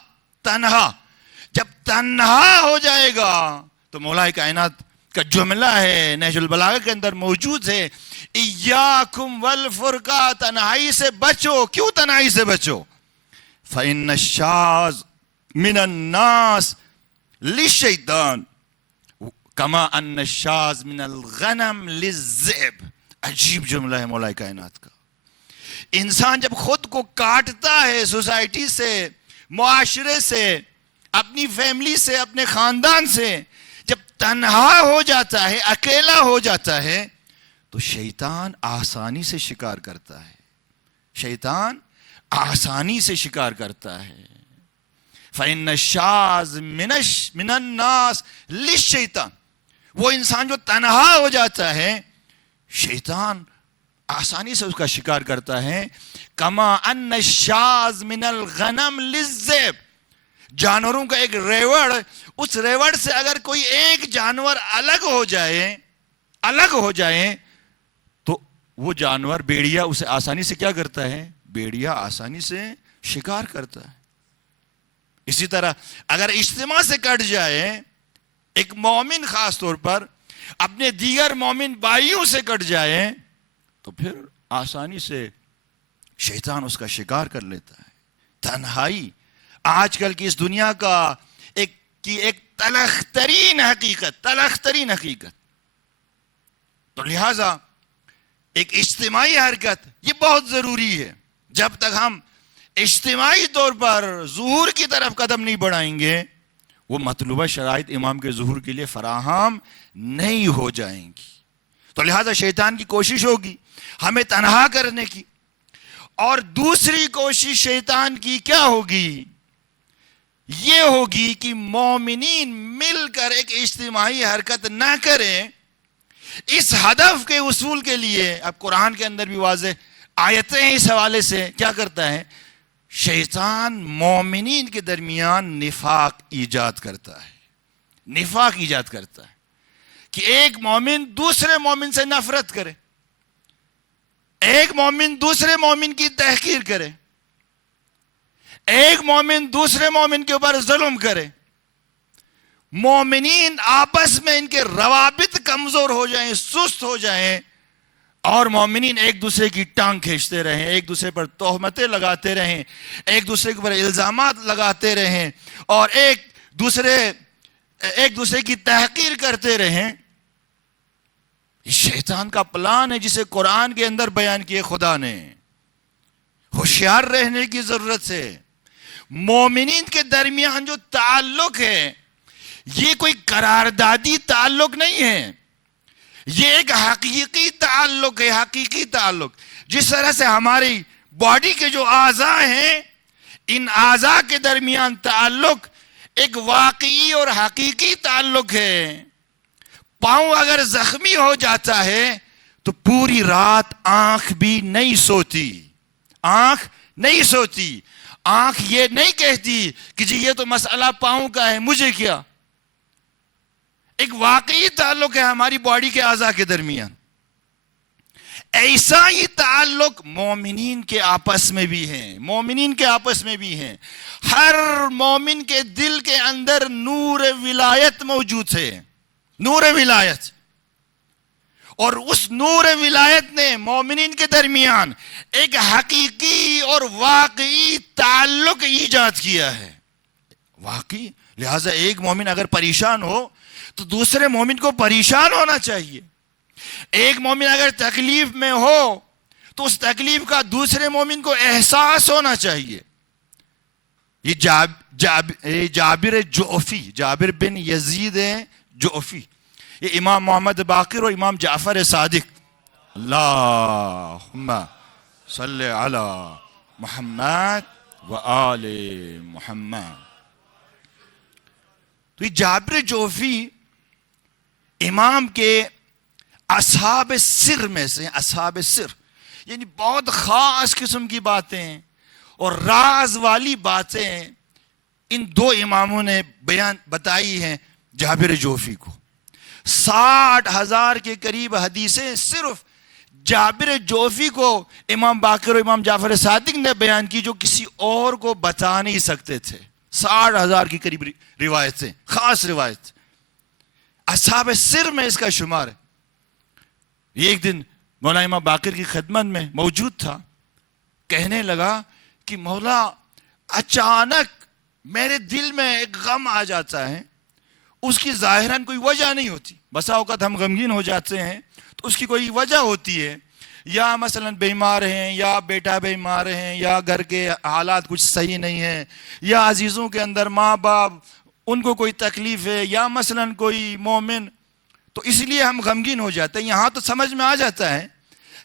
جب تنہا ہو جائے گا تو مولا کائنات کا جملہ ہے نہج البلاغہ کے اندر موجود ہے, ایاکم والفرقہ, تنہائی سے بچو. کیوں تنہائی سے بچو؟ فإن الشاذ من الناس للشیطان کما ان الشاذ من الغنم للذئب. عجیب جملہ ہے مولا کائنات کا. انسان جب خود کو کاٹتا ہے سوسائٹی سے, معاشرے سے, اپنی فیملی سے, اپنے خاندان سے, جب تنہا ہو جاتا ہے, اکیلا ہو جاتا ہے, تو شیطان آسانی سے شکار کرتا ہے. فَإِنَّ الشَّاذَ مِنَ النَّاسِ لِلشَّيْطَانِ. وہ انسان جو تنہا ہو جاتا ہے شیطان آسانی سے اس کا شکار کرتا ہے. کما ان الشاذ من الغنم للذئب. جانوروں کا ایک ریوڑ, اس ریوڑ سے اگر کوئی ایک جانور الگ ہو جائے تو وہ جانور بیڑیا اسے آسانی سے کیا کرتا ہے؟ بیڑیا آسانی سے شکار کرتا ہے. اسی طرح اگر اجتماع سے کٹ جائے ایک مومن, خاص طور پر اپنے دیگر مومن بھائیوں سے کٹ جائے تو پھر آسانی سے شیطان اس کا شکار کر لیتا ہے. تنہائی آج کل کی اس دنیا کا ایک تلخ ترین حقیقت. تو لہذا ایک اجتماعی حرکت یہ بہت ضروری ہے. جب تک ہم اجتماعی طور پر ظہور کی طرف قدم نہیں بڑھائیں گے وہ مطلوبہ شرائط امام کے ظہور کے لیے فراہم نہیں ہو جائیں گی. تو لہذا شیطان کی کوشش ہوگی ہمیں تنہا کرنے کی, اور دوسری کوشش شیطان کی کیا ہوگی؟ یہ ہوگی کہ مومنین مل کر ایک اجتماعی حرکت نہ کریں. اس ہدف کے حصول کے لیے اب قرآن کے اندر بھی واضح آیتیں اس حوالے سے کیا کرتا ہے, شیطان مومنین کے درمیان نفاق ایجاد کرتا ہے، نفاق ایجاد کرتا ہے کہ ایک مومن دوسرے مومن سے نفرت کرے، ایک مومن دوسرے مومن کی تحقیر کرے، ایک مومن دوسرے مومن کے اوپر ظلم کرے، مومنین آپس میں ان کے روابط کمزور ہو جائیں، سست ہو جائیں، اور مومنین ایک دوسرے کی ٹانگ کھینچتے رہیں، ایک دوسرے پر تہمتیں لگاتے رہیں، ایک دوسرے کے اوپر الزامات لگاتے رہیں، اور ایک دوسرے کی تحقیر کرتے رہیں. یہ شیطان کا پلان ہے جسے قرآن کے اندر بیان کیے خدا نے. ہوشیار رہنے کی ضرورت ہے. مومنین کے درمیان جو تعلق ہے یہ کوئی قراردادی تعلق نہیں ہے، یہ ایک حقیقی تعلق ہے، حقیقی تعلق. جس طرح سے ہماری باڈی کے جو اعضاء ہیں، ان اعضاء کے درمیان تعلق ایک واقعی اور حقیقی تعلق ہے. پاؤں اگر زخمی ہو جاتا ہے تو پوری رات آنکھ بھی نہیں سوتی، آنکھ نہیں سوتی. آنکھ یہ نہیں کہتی کہ جی یہ تو مسئلہ پاؤں کا ہے، مجھے کیا. ایک واقعی تعلق ہے ہماری باڈی کے اعضاء کے درمیان. ایسا ہی تعلق مومنین کے آپس میں بھی ہے، مومنین کے آپس میں بھی ہیں. ہر مومن کے دل کے اندر نور ولایت موجود ہے، نور ولایت. اور اس نور ولایت نے مومنین کے درمیان ایک حقیقی اور واقعی تعلق ایجاد کیا ہے. واقعی. لہٰذا ایک مومن اگر پریشان ہو تو دوسرے مومن کو پریشان ہونا چاہیے. ایک مومن اگر تکلیف میں ہو تو اس تکلیف کا دوسرے مومن کو احساس ہونا چاہیے. یہ جابر جعفی، جابر بن یزید جعفی، یہ امام محمد باقر اور امام جعفر صادق، اللہم صلی علی محمد و آل محمد. تو یہ جابر جعفی امام کے اصحاب سر میں سے، اصحاب سر یعنی بہت خاص قسم کی باتیں اور راز والی باتیں ان دو اماموں نے بتائی ہیں جابر جعفی کو. 60,000 کے قریب حدیثیں صرف جابر جعفی کو امام باقر اور امام جعفر صادق نے بیان کی جو کسی اور کو بتا نہیں سکتے تھے. 60,000 کے قریب روایتیں، خاص روایت اصحاب سر میں اس کا شمار ہے. ایک دن مولا امام باقر کی خدمت میں موجود تھا، کہنے لگا کہ مولا اچانک میرے دل میں ایک غم آ جاتا ہے، اس کی ظاہراً کوئی وجہ نہیں ہوتی. بسا اوقات ہم غمگین ہو جاتے ہیں تو اس کی کوئی وجہ ہوتی ہے، یا مثلا بیمار ہیں، یا بیٹا بیمار ہیں، یا گھر کے حالات کچھ صحیح نہیں ہیں، یا عزیزوں کے اندر ماں باپ ان کو کوئی تکلیف ہے، یا مثلا کوئی مومن، تو اس لیے ہم غمگین ہو جاتے ہیں. یہاں تو سمجھ میں آ جاتا ہے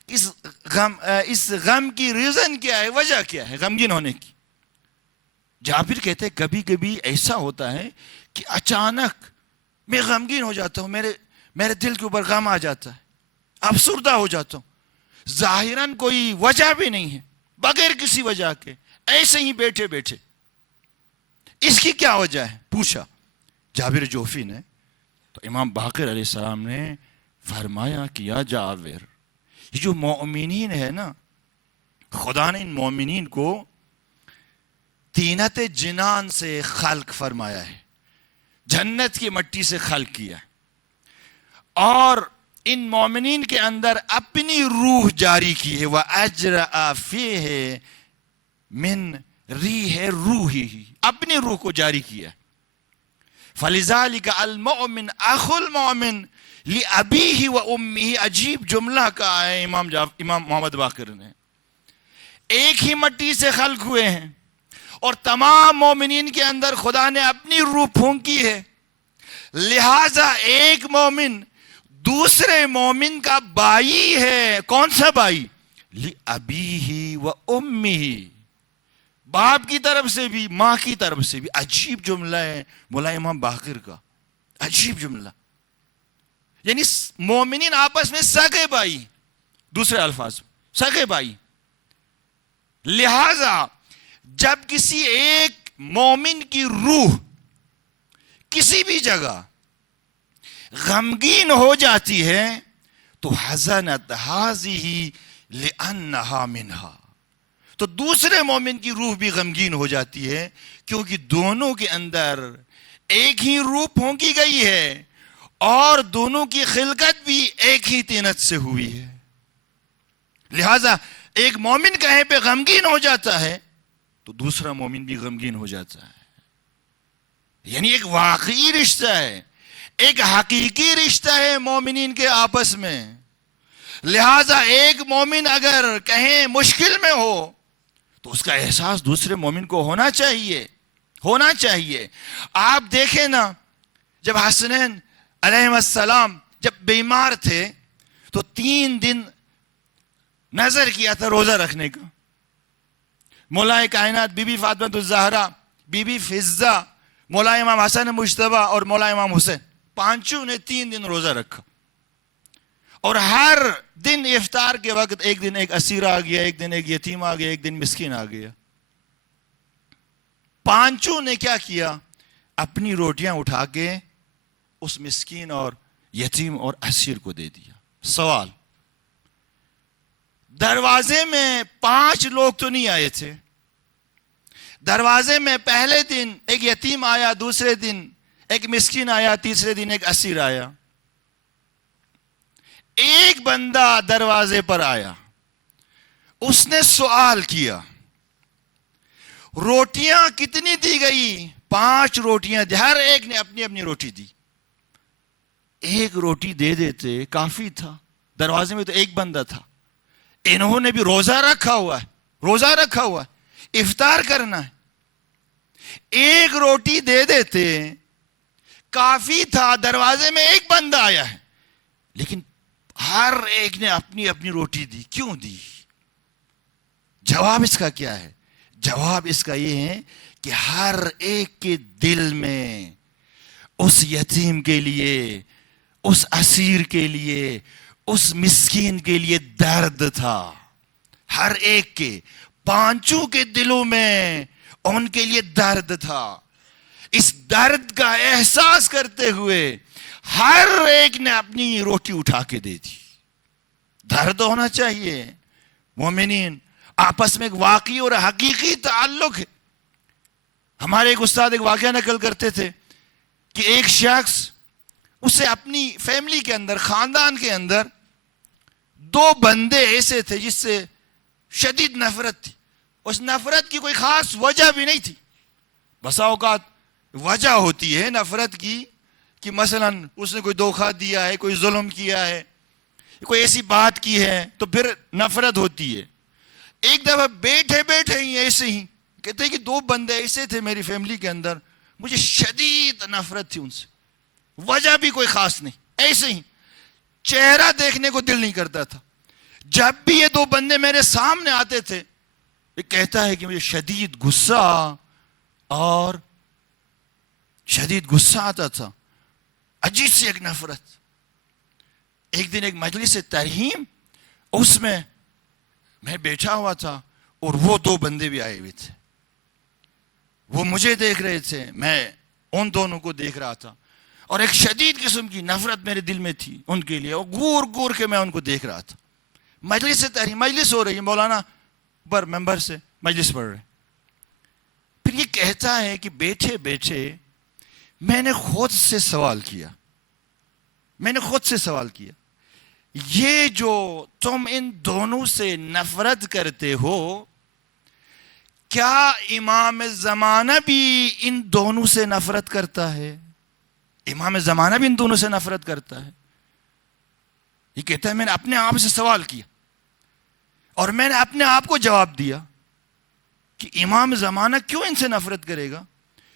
کہ اس غم کی ریزن کیا ہے، وجہ کیا ہے غمگین ہونے کی. جابر کہتے ہیں کبھی کبھی ایسا ہوتا ہے کہ اچانک میں غمگین ہو جاتا ہوں، میرے دل کے اوپر غم آ جاتا ہے، افسردہ ہو جاتا ہوں، ظاہراً کوئی وجہ بھی نہیں ہے، بغیر کسی وجہ کے ایسے ہی بیٹھے بیٹھے. اس کی کیا وجہ ہے پوچھا جابر جعفی نے. تو امام باقر علیہ السلام نے فرمایا کہ یا جابر، یہ جو مومنین ہے نا، خدا نے ان مومنین کو طینت جنان سے خلق فرمایا ہے، جنت کی مٹی سے خلق کیا ہے، اور ان مومنین کے اندر اپنی روح جاری کی ہے. وَأَجْرَأَ فِيهِ مِن رِيحِ رُوحِهِ، اپنی روح کو جاری کیا. فَلِذَلِكَ الْمُؤْمِنُ أَخُو الْمُؤْمِنِ لِأَبِيهِ وَأُمِّهِ. عجیب جملہ کہا ہے امام محمد باقر نے. ایک ہی مٹی سے خلق ہوئے ہیں اور تمام مومنین کے اندر خدا نے اپنی روح پھونکی ہے، لہٰذا ایک مومن دوسرے مومن کا بھائی ہے. کون سا بھائی؟ لِأَبِيهِ وَأُمِّهِ، باپ کی طرف سے بھی ماں کی طرف سے بھی. عجیب جملہ ہے مولا امام باقر کا، عجیب جملہ. یعنی مومنین آپس میں سگے بھائی، دوسرے الفاظ سگے بھائی. لہذا جب کسی ایک مومن کی روح کسی بھی جگہ غمگین ہو جاتی ہے تو حزنت ہذہ لانہا منہا، تو دوسرے مومن کی روح بھی غمگین ہو جاتی ہے، کیونکہ دونوں کے اندر ایک ہی روح پھونکی گئی ہے اور دونوں کی خلقت بھی ایک ہی طینت سے ہوئی ہے۔ لہذا ایک مومن کہیں پہ غمگین ہو جاتا ہے تو دوسرا مومن بھی غمگین ہو جاتا ہے، یعنی ایک واقعی رشتہ ہے، ایک حقیقی رشتہ ہے مومنین کے آپس میں۔ لہذا ایک مومن اگر کہیں مشکل میں ہو تو اس کا احساس دوسرے مومن کو ہونا چاہیے۔ آپ دیکھیں نا، جب حسنین علیہ السلام جب بیمار تھے تو 3 دن نظر کیا تھا روزہ رکھنے کا۔ مولا کائنات بی بی فاطمہ الزہرا، بی بی فضہ، مولا امام حسن مجتبی اور مولا امام حسین، پانچوں نے 3 دن روزہ رکھا، اور ہر دن افطار کے وقت ایک دن ایک اسیر آ گیا، ایک دن ایک یتیم آ گیا، ایک دن مسکین آ گیا۔ پانچوں نے کیا کیا؟ اپنی روٹیاں اٹھا کے اس مسکین اور یتیم اور اسیر کو دے دیا۔ سوال، دروازے میں 5 لوگ تو نہیں آئے تھے، دروازے میں پہلے دن ایک یتیم آیا، دوسرے دن ایک مسکین آیا، تیسرے دن ایک اسیر آیا۔ ایک بندہ دروازے پر آیا، اس نے سوال کیا، روٹیاں کتنی دی گئی؟ 5 روٹیاں، ہر ایک نے اپنی اپنی روٹی دی۔ ایک روٹی دے دیتے کافی تھا، دروازے میں تو ایک بندہ تھا، انہوں نے بھی روزہ رکھا ہوا ہے، افطار کرنا ہے، ایک روٹی دے دیتے کافی تھا، دروازے میں ایک بندہ آیا ہے، لیکن ہر ایک نے اپنی اپنی روٹی دی۔ کیوں دی؟ جواب اس کا کیا ہے؟ جواب اس کا یہ ہے کہ ہر ایک کے دل میں اس یتیم کے لیے، اس اسیر کے لیے، اس مسکین کے لیے درد تھا۔ ہر ایک کے، 5 کے دلوں میں ان کے لیے درد تھا۔ اس درد کا احساس کرتے ہوئے ہر ایک نے اپنی روٹی اٹھا کے دے دی۔ درد ہونا چاہیے۔ مومنین آپس میں ایک واقعی اور حقیقی تعلق ہے۔ ہمارے ایک استاد ایک واقعہ نقل کرتے تھے کہ ایک شخص، اسے اپنی فیملی کے اندر، خاندان کے اندر 2 بندے ایسے تھے جس سے شدید نفرت تھی۔ اس نفرت کی کوئی خاص وجہ بھی نہیں تھی۔ بسا اوقات وجہ ہوتی ہے نفرت کی کہ مثلا اس نے کوئی دھوکہ دیا ہے، کوئی ظلم کیا ہے، کوئی ایسی بات کی ہے تو پھر نفرت ہوتی ہے۔ ایک دفعہ بیٹھے ہی ایسے ہی کہتے ہیں کہ 2 بندے ایسے تھے میری فیملی کے اندر، مجھے شدید نفرت تھی ان سے، وجہ بھی کوئی خاص نہیں، ایسے ہی چہرہ دیکھنے کو دل نہیں کرتا تھا۔ جب بھی یہ 2 بندے میرے سامنے آتے تھے، یہ کہتا ہے کہ مجھے شدید غصہ آتا تھا، عجیب سی ایک نفرت۔ ایک دن ایک مجلس ترحیم، اس میں میں بیٹھا ہوا تھا اور وہ 2 بندے بھی آئے ہوئے تھے۔ وہ مجھے دیکھ رہے تھے، میں ان دونوں کو دیکھ رہا تھا، اور ایک شدید قسم کی نفرت میرے دل میں تھی ان کے لیے، اور گور کے میں ان کو دیکھ رہا تھا۔ مجلس ترحیم، مجلس ہو رہی ہے، مولانا پر ممبر سے مجلس پڑھ رہے۔ پھر یہ کہتا ہے کہ بیٹھے میں نے خود سے سوال کیا، یہ جو تم ان دونوں سے نفرت کرتے ہو، کیا امام زمانہ بھی ان دونوں سے نفرت کرتا ہے؟ امام زمانہ بھی ان دونوں سے نفرت کرتا ہے؟ یہ کہتا ہے میں نے اپنے آپ سے سوال کیا اور میں نے اپنے آپ کو جواب دیا کہ امام زمانہ کیوں ان سے نفرت کرے گا؟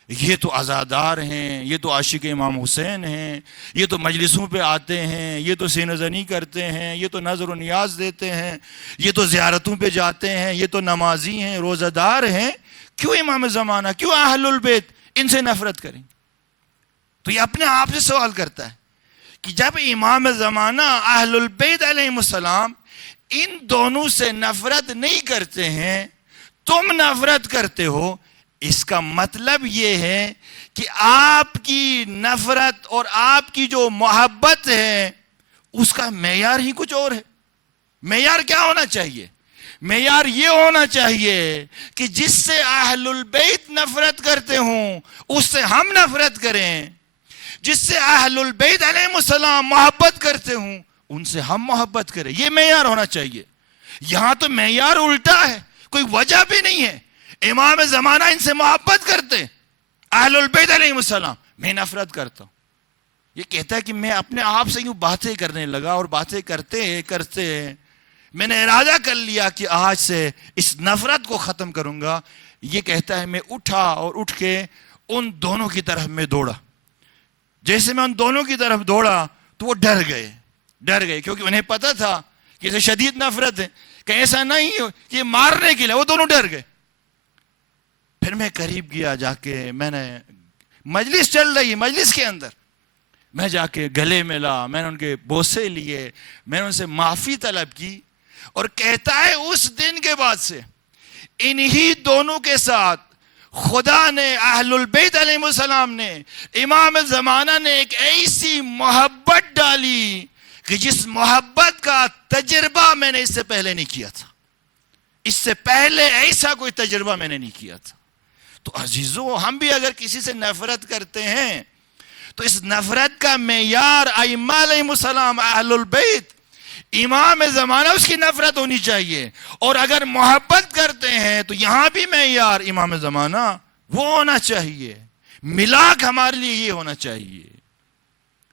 یہ تو عزادار ہیں، یہ تو عاشق امام حسین ہیں، یہ تو مجلسوں پہ آتے ہیں، یہ تو سینہ زنی کرتے ہیں، یہ تو نظر و نیاز دیتے ہیں، یہ تو زیارتوں پہ جاتے ہیں، یہ تو نمازی ہیں، روزہ دار ہیں، کیوں امام زمانہ، کیوں اہل البیت ان سے نفرت کریں؟ تو یہ اپنے آپ سے سوال کرتا ہے کہ جب امام زمانہ اہل البیت علیہ السلام ان دونوں سے نفرت نہیں کرتے ہیں تم نفرت کرتے ہو، اس کا مطلب یہ ہے کہ آپ کی نفرت اور آپ کی جو محبت ہے اس کا معیار ہی کچھ اور ہے۔ معیار کیا ہونا چاہیے؟ معیار یہ ہونا چاہیے کہ جس سے اہل البیت نفرت کرتے ہوں اس سے ہم نفرت کریں، جس سے اہل البیت علیہ السلام محبت کرتے ہوں ان سے ہم محبت کریں، یہ معیار ہونا چاہیے۔ یہاں تو معیار الٹا ہے، کوئی وجہ بھی نہیں ہے۔ امام زمانہ ان سے محبت کرتے، اہل البیت علیہ السلام، میں نفرت کرتا ہوں۔ یہ کہتا ہے کہ میں اپنے آپ سے یوں باتیں کرنے لگا اور باتیں کرتے کرتے میں نے ارادہ کر لیا کہ آج سے اس نفرت کو ختم کروں گا۔ یہ کہتا ہے میں اٹھا اور اٹھ کے ان دونوں کی طرف میں دوڑا۔ جیسے میں ان دونوں کی طرف دوڑا تو وہ ڈر گئے کیونکہ انہیں پتا تھا کہ اسے شدید نفرت ہے، کہ ایسا نہیں ہو کہ مارنے کے لیے، وہ دونوں ڈر گئے۔ پھر میں قریب گیا، جا کے میں نے مجلس چل رہی، مجلس کے اندر میں جا کے گلے ملا، میں نے ان کے بوسے لیے، میں نے ان سے معافی طلب کی، اور کہتا ہے اس دن کے بعد سے انہی دونوں کے ساتھ خدا نے، اہل البیت علیہ السلام نے، امام زمانہ نے ایک ایسی محبت ڈالی کہ جس محبت کا تجربہ میں نے اس سے پہلے نہیں کیا تھا۔ اس سے پہلے ایسا کوئی تجربہ میں نے نہیں کیا تھا۔ تو عزیزو، ہم بھی اگر کسی سے نفرت کرتے ہیں تو اس نفرت کا معیار ائمہ علیہ السلام، اہل البیت، امام زمانہ، اس کی نفرت ہونی چاہیے۔ اور اگر محبت کرتے ہیں تو یہاں بھی معیار امام زمانہ وہ ہونا چاہیے، ملاک ہمارے لیے یہ ہونا چاہیے۔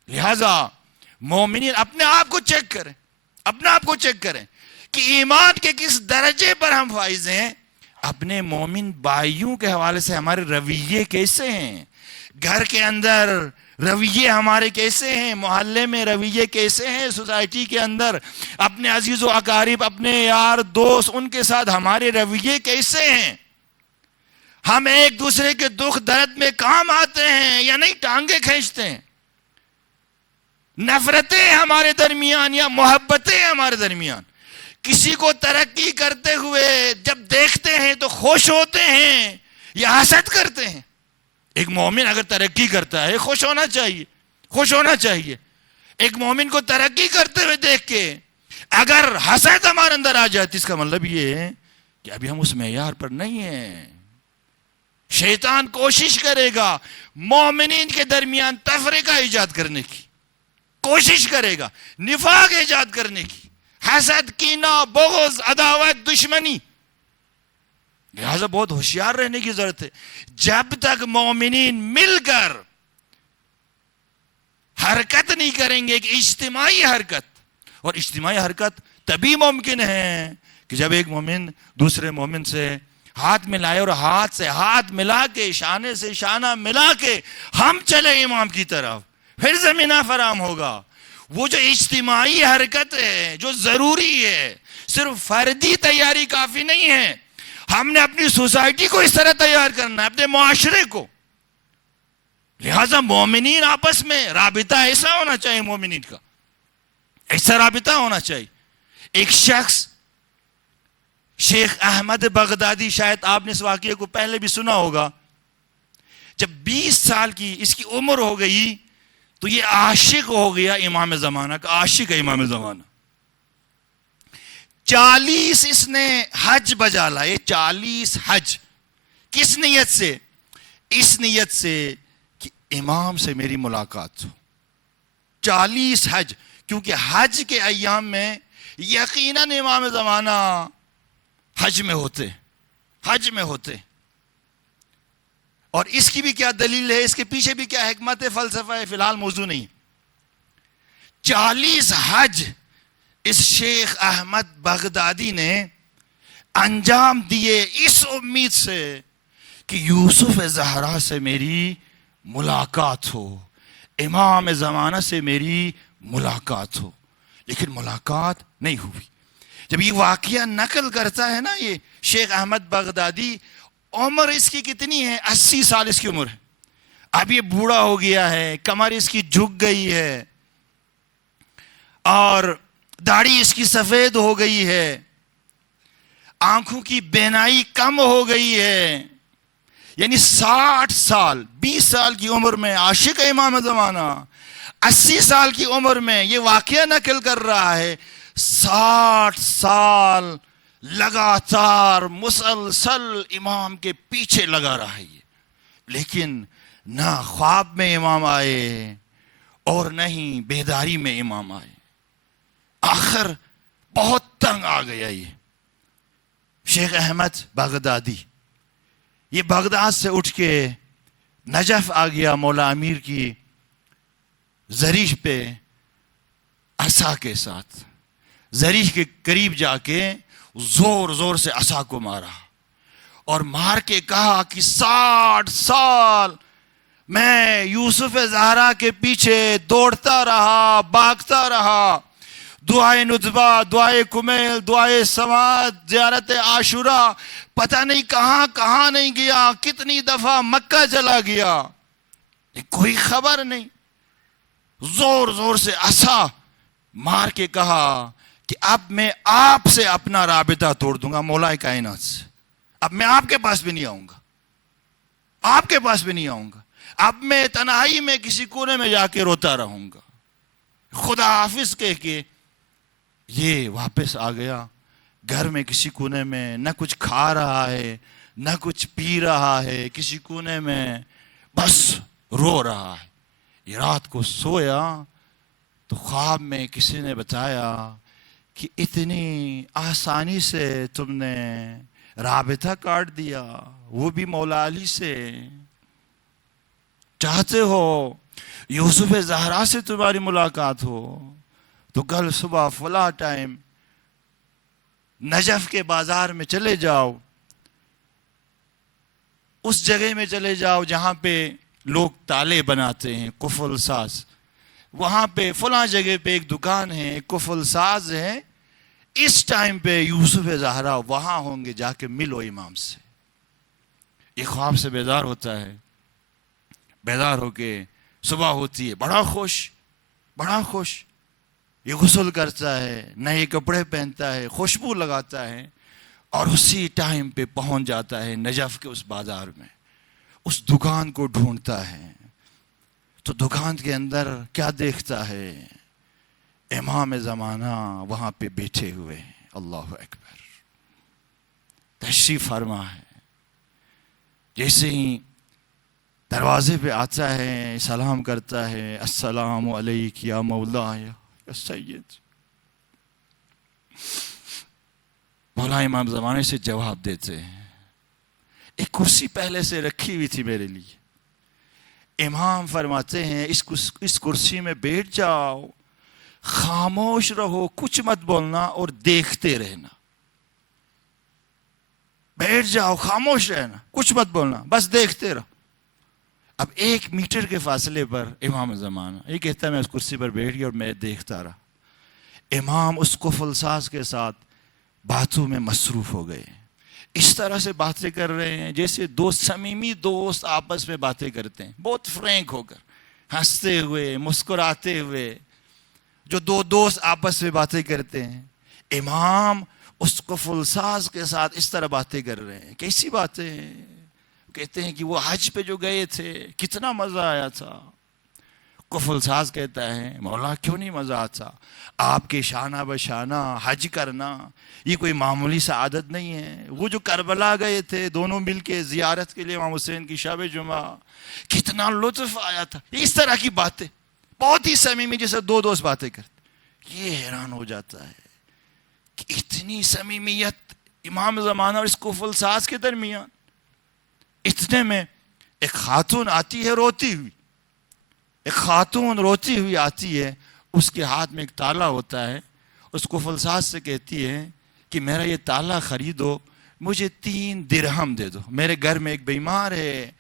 لہذا مومنین اپنے آپ کو چیک کریں، اپنے آپ کو چیک کریں کہ ایمان کے کس درجے پر ہم فائز ہیں۔ اپنے مومن بھائیوں کے حوالے سے ہمارے رویے کیسے ہیں، گھر کے اندر رویے ہمارے کیسے ہیں، محلے میں رویے کیسے ہیں، سوسائٹی کے اندر اپنے عزیز و اقارب، اپنے یار دوست، ان کے ساتھ ہمارے رویے کیسے ہیں۔ ہم ایک دوسرے کے دکھ درد میں کام آتے ہیں یا نہیں ٹانگیں کھینچتے ہیں؟ نفرتیں ہمارے درمیان یا محبتیں ہمارے درمیان؟ کسی کو ترقی کرتے ہوئے جب دیکھتے ہیں تو خوش ہوتے ہیں یا حسد کرتے ہیں؟ ایک مومن اگر ترقی کرتا ہے خوش ہونا چاہیے، خوش ہونا چاہیے۔ ایک مومن کو ترقی کرتے ہوئے دیکھ کے اگر حسد ہمارے اندر آ جاتی، اس کا مطلب یہ ہے کہ ابھی ہم اس معیار پر نہیں ہیں۔ شیطان کوشش کرے گا مومنین کے درمیان تفرقہ ایجاد کرنے کی، کوشش کرے گا نفاق ایجاد کرنے کی، حسد، کینہ، بغض، عداوت، دشمنی۔ لہذا بہت ہوشیار رہنے کی ضرورت ہے۔ جب تک مومنین مل کر حرکت نہیں کریں گے، کہ اجتماعی حرکت، اور اجتماعی حرکت تبھی ممکن ہے کہ جب ایک مومن دوسرے مومن سے ہاتھ ملائے، اور ہاتھ سے ہاتھ ملا کے، شانے سے شانہ ملا کے ہم چلے امام کی طرف، پھر زمینہ فراہم ہوگا۔ وہ جو اجتماعی حرکت ہے جو ضروری ہے، صرف فردی تیاری کافی نہیں ہے، ہم نے اپنی سوسائٹی کو اس طرح تیار کرنا ہے، اپنے معاشرے کو۔ لہذا مومنین آپس میں رابطہ ایسا ہونا چاہیے، مومنین کا ایسا رابطہ ہونا چاہیے۔ ایک شخص شیخ احمد بغدادی، شاید آپ نے اس واقعے کو پہلے بھی سنا ہوگا، جب 20 سال کی اس کی عمر ہو گئی تو یہ عاشق ہو گیا امام زمانہ کا، عاشق ہے امام زمانہ۔ 40 اس نے حج بجا لائے، 40 حج۔ کس نیت سے؟ اس نیت سے کہ امام سے میری ملاقات ہو۔ 40 حج، کیونکہ حج کے ایام میں یقیناً امام زمانہ حج میں ہوتے، حج میں ہوتے۔ اور اس کی بھی کیا دلیل ہے، اس کے پیچھے بھی کیا حکمت ہے، فلسفہ ہے، فی الحال موضوع نہیں۔ 40 حج اس شیخ احمد بغدادی نے انجام دیے اس امید سے کہ یوسف زہرا سے میری ملاقات ہو، امام زمانہ سے میری ملاقات ہو، لیکن ملاقات نہیں ہوئی۔ جب یہ واقعہ نقل کرتا ہے نا یہ شیخ احمد بغدادی، عمر اس کی کتنی ہے؟ 80 سال اس کی عمر ہے۔ اب یہ بوڑھا ہو گیا ہے، کمر اس کی جھک گئی ہے، اور داڑھی اس کی سفید ہو گئی ہے۔ آنکھوں کی بینائی کم ہو گئی ہے. یعنی 60 سال 20 سال کی عمر میں عاشق امام زمانہ 80 سال کی عمر میں یہ واقعہ نقل کر رہا ہے. 60 سال لگاتار مسلسل امام کے پیچھے لگا رہا ہے. لیکن نہ خواب میں امام آئے اور نہ ہی بیداری میں امام آئے. آخر بہت تنگ آ گیا یہ شیخ احمد بغدادی. یہ بغداد سے اٹھ کے نجف آ گیا مولا امیر کی زریح پہ عصا کے ساتھ. زریح کے قریب جا کے زور زور سے عصا کو مارا اور مار کے کہا کہ 60 سال میں یوسف زہرا کے پیچھے دوڑتا رہا، باغتا رہا. دعائے ندبہ، دعائے کمیل، دعائے سماعت، زیارت عاشورہ، پتہ نہیں کہاں کہاں نہیں گیا، کتنی دفعہ مکہ چلا گیا، کوئی خبر نہیں. زور زور سے عصا مار کے کہا کہ اب میں آپ سے اپنا رابطہ توڑ دوں گا، مولا کائنات سے. اب میں آپ کے پاس بھی نہیں آؤں گا، آپ کے پاس بھی نہیں آؤں گا. اب میں تنہائی میں کسی کونے میں جا کے روتا رہوں گا. خدا حافظ کہہ کے یہ واپس آ گیا گھر میں. کسی کونے میں نہ کچھ کھا رہا ہے نہ کچھ پی رہا ہے، کسی کونے میں بس رو رہا ہے. یہ رات کو سویا تو خواب میں کسی نے بتایا کہ اتنی آسانی سے تم نے رابطہ کاٹ دیا، وہ بھی مولا علی سے. چاہتے ہو یوسف زہرا سے تمہاری ملاقات ہو تو کل صبح فلاں ٹائم نجف کے بازار میں چلے جاؤ، اس جگہ میں چلے جاؤ جہاں پہ لوگ تالے بناتے ہیں، قفل ساز. وہاں پہ فلاں جگہ پہ ایک دکان ہے، ایک قفل ساز ہے. اس ٹائم پہ یوسف زہرا وہاں ہوں گے، جا کے ملو امام سے. یہ خواب سے بیدار ہوتا ہے. بیدار ہو کے صبح ہوتی ہے، بڑا خوش بڑا خوش. یہ غسل کرتا ہے، نئے کپڑے پہنتا ہے، خوشبو لگاتا ہے اور اسی ٹائم پہ پہنچ جاتا ہے نجف کے اس بازار میں. اس دکان کو ڈھونڈتا ہے تو دکان کے اندر کیا دیکھتا ہے؟ امام زمانہ وہاں پہ بیٹھے ہوئے ہیں. اللہ اکبر. تشریف فرما ہے. جیسے ہی دروازے پہ آتا ہے، سلام کرتا ہے، السلام علیک یا مولا یا سید. مولا امام زمانے سے جواب دیتے ہیں. ایک کرسی پہلے سے رکھی ہوئی تھی میرے لیے. امام فرماتے ہیں اس کرسی میں بیٹھ جاؤ، خاموش رہو، کچھ مت بولنا اور دیکھتے رہنا. بیٹھ جاؤ، خاموش رہنا، کچھ مت بولنا، بس دیکھتے رہو. اب 1 میٹر کے فاصلے پر امام زمانہ یہ کہتا ہے میں اس کرسی پر بیٹھ گیا اور میں دیکھتا رہا. امام اس قفل ساز کے ساتھ باتوں میں مصروف ہو گئے. اس طرح سے باتیں کر رہے ہیں جیسے دو صمیمی دوست آپس میں باتیں کرتے ہیں، بہت فرینک ہو کر، ہنستے ہوئے، مسکراتے ہوئے، جو دو دوست آپس میں باتیں کرتے ہیں. امام اس قفل ساز کے ساتھ اس طرح باتیں کر رہے ہیں. کیسی باتیں ہیں؟ کہتے ہیں کہ وہ حج پہ جو گئے تھے کتنا مزہ آیا تھا. قفل ساز کہتا ہے مولا کیوں نہیں مزہ آتا؟ آپ کے شانہ بشانہ حج کرنا یہ کوئی معمولی سعادت نہیں ہے. وہ جو کربلا گئے تھے دونوں مل کے زیارت کے لیے امام حسین کی شب جمعہ، کتنا لطف آیا تھا. اس طرح کی باتیں بہت ہی صمیمی، جیسے دو دوست باتیں کرتے. یہ حیران ہو جاتا ہے کہ اتنی صمیمیت امام زمانہ اور اس قفل ساز کے درمیان. اتنے میں ایک خاتون آتی ہے روتی ہوئی. ایک خاتون روتی ہوئی آتی ہے، اس کے ہاتھ میں ایک تالا ہوتا ہے. اس قفل ساز سے کہتی ہے کہ میرا یہ تالا خریدو، مجھے 3 درہم دے دو. میرے گھر میں ایک بیمار ہے،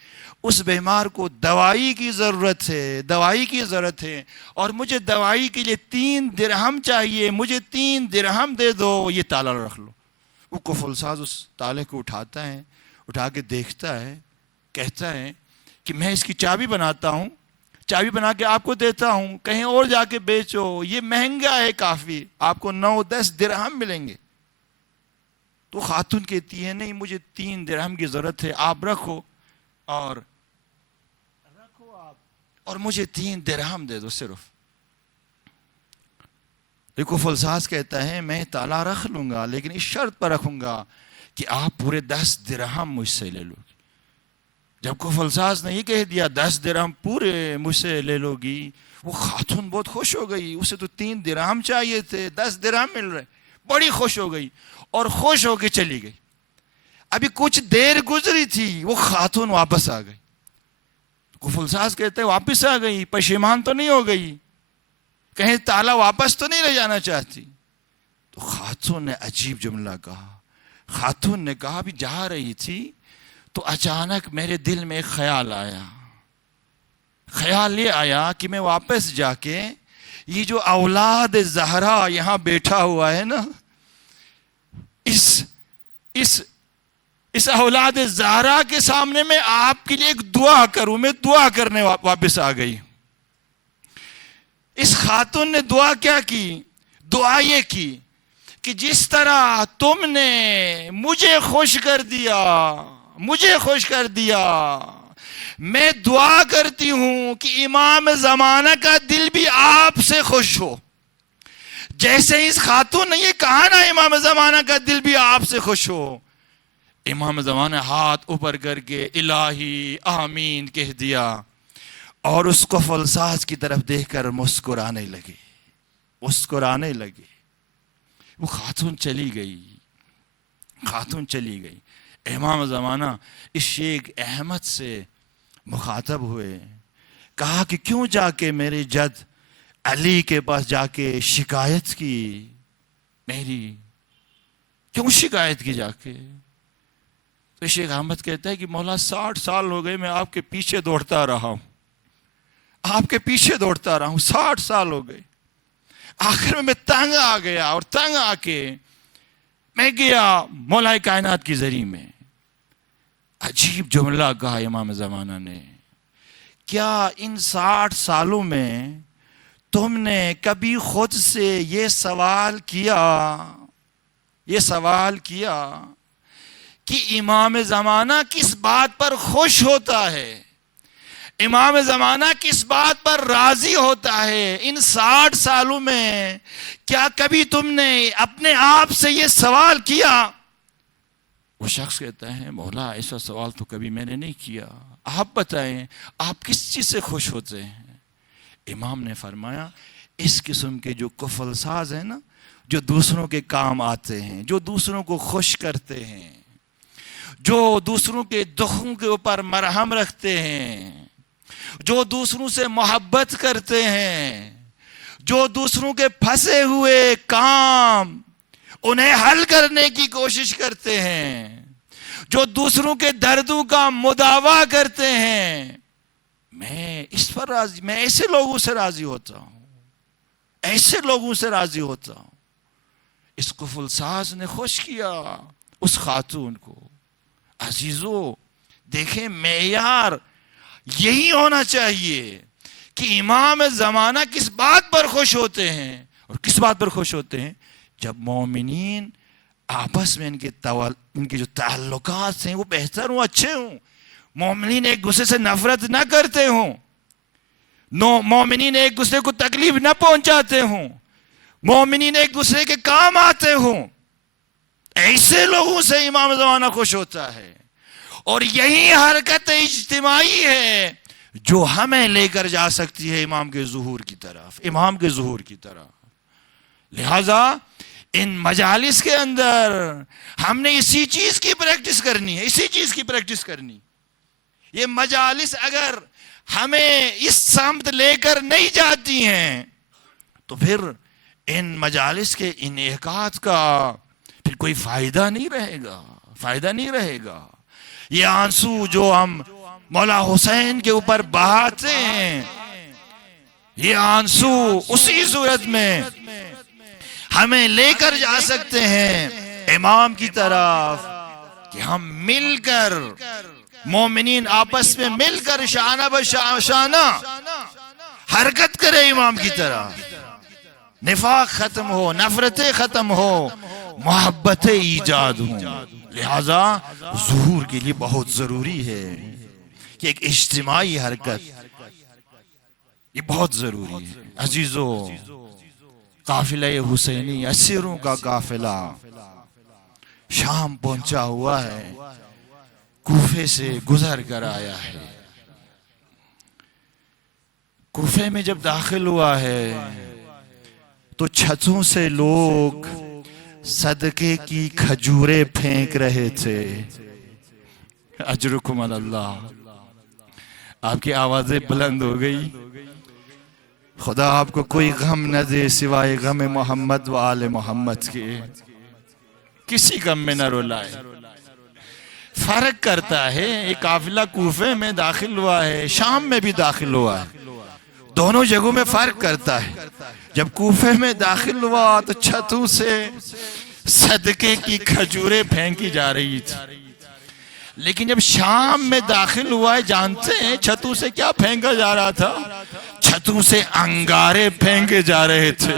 اس بیمار کو دوائی کی ضرورت ہے اور مجھے دوائی کے لیے 3 درہم چاہیے. مجھے 3 درہم دے دو، یہ تالا رکھ لو. وہ قفل ساز اس تالے کو اٹھاتا ہے، اٹھا کے دیکھتا ہے، کہتا ہے کہ میں اس کی چابی بناتا ہوں، چابی بنا کے آپ کو دیتا ہوں، کہیں اور جا کے بیچو، یہ مہنگا ہے کافی، آپ کو 9-10 درہم ملیں گے. تو خاتون کہتی ہے نہیں مجھے 3 درہم کی ضرورت ہے، آپ رکھو اور مجھے 3 درہم دے دو صرف۔ دیکھو فلساز کہتا ہے میں تالا رکھ لوں گا لیکن اس شرط پر رکھوں گا کہ آپ پورے 10 درہم مجھ سے لے لو گی۔ جب کو فلساز نے یہ کہہ دیا 10 درہم پورے مجھ سے لے لو گی، وہ خاتون بہت خوش ہو گئی، اسے تو 3 درہم چاہیے تھے، 10 درہم مل رہے، بڑی خوش ہو گئی اور خوش ہو کے چلی گئی۔ ابھی کچھ دیر گزری تھی وہ خاتون واپس آ گئی۔ فلساز کہتے ہیں واپس آ گئی، پشیمان تو نہیں ہو گئی، کہیں تالا واپس تو نہیں لے جانا چاہتی؟ تو خاتون نے عجیب جملہ کہا، خاتون نے کہا بھی جا رہی تھی تو اچانک میرے دل میں ایک خیال آیا، خیال یہ آیا کہ میں واپس جا کے یہ جو اولاد زہرا یہاں بیٹھا ہوا ہے نا، اس اولاد زہرا کے سامنے میں آپ کے لیے ایک دعا کروں۔ میں دعا کرنے واپس آ گئی۔ اس خاتون نے دعا کیا کی؟ دعا یہ کی کہ جس طرح تم نے مجھے خوش کر دیا، میں دعا کرتی ہوں کہ امام زمانہ کا دل بھی آپ سے خوش ہو۔ جیسے اس خاتون نے یہ کہا نا امام زمانہ کا دل بھی آپ سے خوش ہو، امام زمانہ ہاتھ اوپر کر کے الہی آمین کہہ دیا اور اس کو فلساز کی طرف دیکھ کر مسکرانے لگے۔ وہ خاتون چلی گئی۔ امام زمانہ اس شیخ احمد سے مخاطب ہوئے، کہا کہ کیوں جا کے میرے جد علی کے پاس جا کے شکایت کی، میری کیوں شکایت کی جا کے؟ تو شیخ احمد کہتا ہے کہ مولا 60 سال ہو گئے میں آپ کے پیچھے دوڑتا رہا ہوں، 60 سال ہو گئے۔ آخر میں تنگ آ گیا اور تنگ آ کے میں گیا مولا کائنات کی زری میں۔ عجیب جملہ کہا امام زمانہ نے، کیا ان 60 سالوں میں تم نے کبھی خود سے یہ سوال کیا کہ امام زمانہ کس بات پر خوش ہوتا ہے، امام زمانہ کس بات پر راضی ہوتا ہے؟ ان 60 سالوں میں کیا کبھی تم نے اپنے آپ سے یہ سوال کیا؟ وہ شخص کہتا ہے مولا ایسا سوال تو کبھی میں نے نہیں کیا، آپ بتائیں آپ کس چیز سے خوش ہوتے ہیں؟ امام نے فرمایا اس قسم کے جو کفل ساز ہیں نا، جو دوسروں کے کام آتے ہیں، جو دوسروں کو خوش کرتے ہیں، جو دوسروں کے دکھوں کے اوپر مرہم رکھتے ہیں، جو دوسروں سے محبت کرتے ہیں، جو دوسروں کے پھنسے ہوئے کام انہیں حل کرنے کی کوشش کرتے ہیں، جو دوسروں کے دردوں کا مداوا کرتے ہیں، میں اس پر راضی، میں ایسے لوگوں سے راضی ہوتا ہوں، اس کفل ساز نے خوش کیا اس خاتون کو۔ عزیزو دیکھیں معیار یہی ہونا چاہیے کہ امام زمانہ کس بات پر خوش ہوتے ہیں، اور کس بات پر خوش ہوتے ہیں؟ جب مومنین آپس میں ان کے جو تعلقات ہیں وہ بہتر ہوں، اچھے ہوں، مومنین ایک دوسرے سے نفرت نہ کرتے ہوں، مومنین ایک دوسرے کو تکلیف نہ پہنچاتے ہوں، مومنین ایک دوسرے کے کام آتے ہوں، ایسے لوگوں سے امام زمانہ خوش ہوتا ہے۔ اور یہی حرکت اجتماعی ہے جو ہمیں لے کر جا سکتی ہے امام کے ظہور کی طرف۔ لہذا ان مجالس کے اندر ہم نے اسی چیز کی پریکٹس کرنی۔ یہ مجالس اگر ہمیں اس سمت لے کر نہیں جاتی ہیں تو پھر ان مجالس کے انعقاد کا پھر کوئی فائدہ نہیں رہے گا۔ یہ آنسو جو ہم مولا حسین کے اوپر بہاتے ہیں، یہ آنسو اسی صورت میں ہمیں لے کر جا سکتے ہیں امام کی طرف کہ ہم مل کر مومنین آپس میں مل کر شانہ بشانہ حرکت کرے امام کی طرف، نفاق ختم ہو، نفرتیں ختم ہو، محبت ایجاد ہوں، لہذا ظہور کے لیے بہت ضروری ہے کہ ایک اجتماعی حرکت یہ بہت ضروری ہے۔ عزیزو، قافلہ حسینی اسیروں کا قافلہ شام پہنچا ہوا ہے، کوفے سے گزر کر آیا ہے۔ کوفے میں جب داخل ہوا ہے تو چھتوں سے لوگ صدقے کی کھجوریں پھینک رہے تھے۔ اجرکم اللہ، آپ کی آوازیں بلند ہو گئی۔ خدا آپ کو کوئی غم نہ دے سوائے غم محمد و آل محمد کے، کسی غم میں نہ رلائے۔ فرق کرتا ہے، ایک قافلہ کوفے میں داخل ہوا ہے، شام میں بھی داخل ہوا ہے، دونوں جگہوں میں فرق کرتا ہے۔ جب کوفے میں داخل ہوا تو چھتوں سے صدقے کی کھجوریں پھینکی جا رہی تھی، لیکن جب شام میں داخل ہوا ہے، جانتے ہیں چھتوں سے کیا پھینکا جا رہا تھا؟ چھتوں سے انگارے پھینکے جا رہے تھے،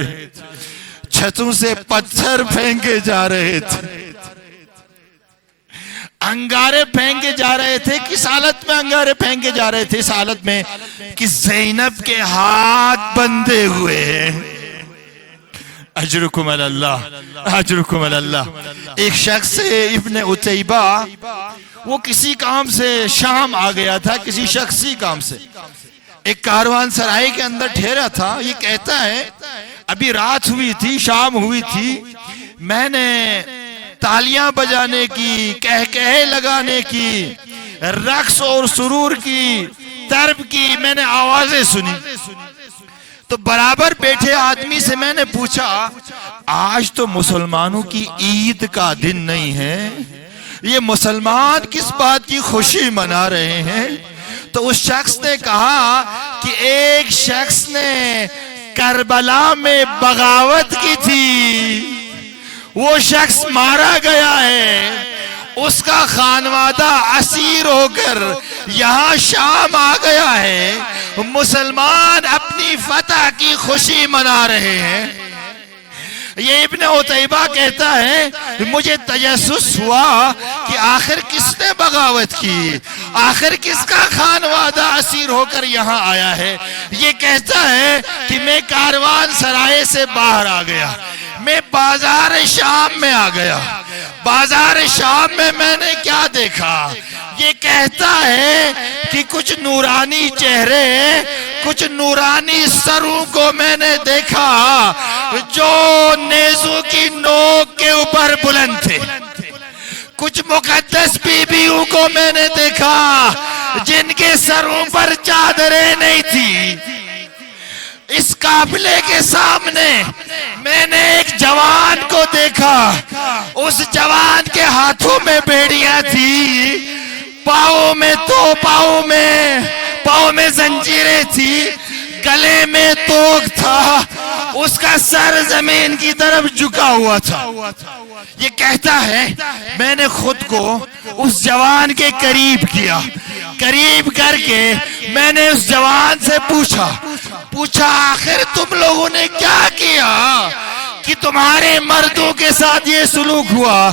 چھتوں سے پتھر پھینکے جا رہے تھے، انگارے پھینکے جا رہے تھے۔ کس حالت میں انگارے پھینکے جا رہے تھے؟ اس حالت میں کہ زینب کے ہاتھ بندھے ہوئے ہیں۔ اجرکم اللہ، اجرکم اللہ۔ ایک شخص ابن عتیبہ، وہ کسی کام سے شام آ گیا تھا، کسی شخصی کام سے، ایک کاروان سرائی کے اندر ٹھہرا تھا۔ یہ کہتا ہے ابھی رات ہوئی تھی، شام ہوئی تھی، میں نے تالیاں بجانے کی، کہکہے لگانے کی، رقص اور سرور کی، طرب کی میں نے آوازیں سنی۔ تو برابر بیٹھے آدمی سے میں نے پوچھا، آج تو مسلمانوں کی عید کا دن نہیں ہے، یہ مسلمان کس بات کی خوشی منا رہے ہیں؟ تو اس شخص نے کہا کہ ایک شخص نے کربلا میں بغاوت کی تھی، وہ شخص مارا گیا ہے، اس کا خانوادہ اسیر ہو کر یہاں شام آ گیا ہے، مسلمان اپنی فتح کی خوشی منا رہے ہیں۔ یہ ابن عتیبہ کہتا ہے مجھے تجسس ہوا کہ آخر کس نے بغاوت کی، آخر کس کا خانوادہ اسیر ہو کر یہاں آیا ہے۔ یہ کہتا ہے کہ میں کاروان سرائے سے باہر آ گیا، میں بازار شام میں آ گیا، بازار شام میں نے کیا دیکھا؟ یہ کہتا ہے کہ کچھ نورانی چہرے، کچھ نورانی سروں کو میں نے دیکھا جو نیزوں کی نوک کے اوپر بلند تھے، کچھ مقدس بیویوں کو میں نے دیکھا جن کے سروں پر چادریں نہیں تھی۔ اس قافلے کے سامنے میں نے ایک جوان کو دیکھا، اس جوان کے ہاتھوں میں بیڑیاں تھی، پاؤں میں زنجیریں تھی، گلے میں توق تھا، اس کا سر زمین کی طرف جھکا ہوا تھا۔ یہ کہتا ہے میں نے خود کو اس جوان کے قریب کیا، قریب کر کے میں نے اس جوان سے پوچھا آخر تم لوگوں نے کیا کیا کہ تمہارے مردوں کے ساتھ یہ سلوک ہوا،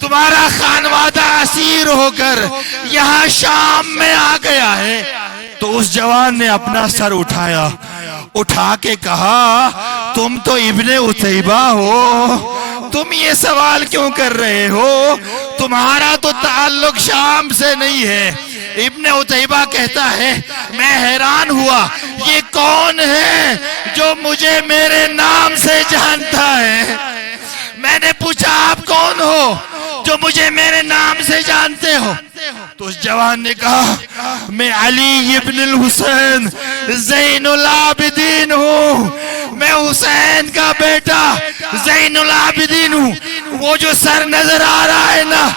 تمہارا خانوادہ اسیر ہو کر یہاں شام میں آ گیا ہے؟ تو اس جوان نے اپنا سر اٹھا کے کہا تم تو ابن عتیبہ ہو، تم یہ سوال کیوں کر رہے ہو؟ تمہارا تو تعلق شام سے نہیں ہے۔ ابن عتیبہ کہتا ہے میں حیران ہوا یہ کون ہے جو مجھے میرے نام سے جانتا ہے؟ میں نے پوچھا آپ کون ہو جو مجھے میرے نام سے جانتے ہو؟ تو اس جوان نے کہا میں علی ابن الحسین زین العابدین ہوں، میں حسین کا بیٹا زین العابدین ہوں۔ وہ جو سر نظر آ رہا ہے نا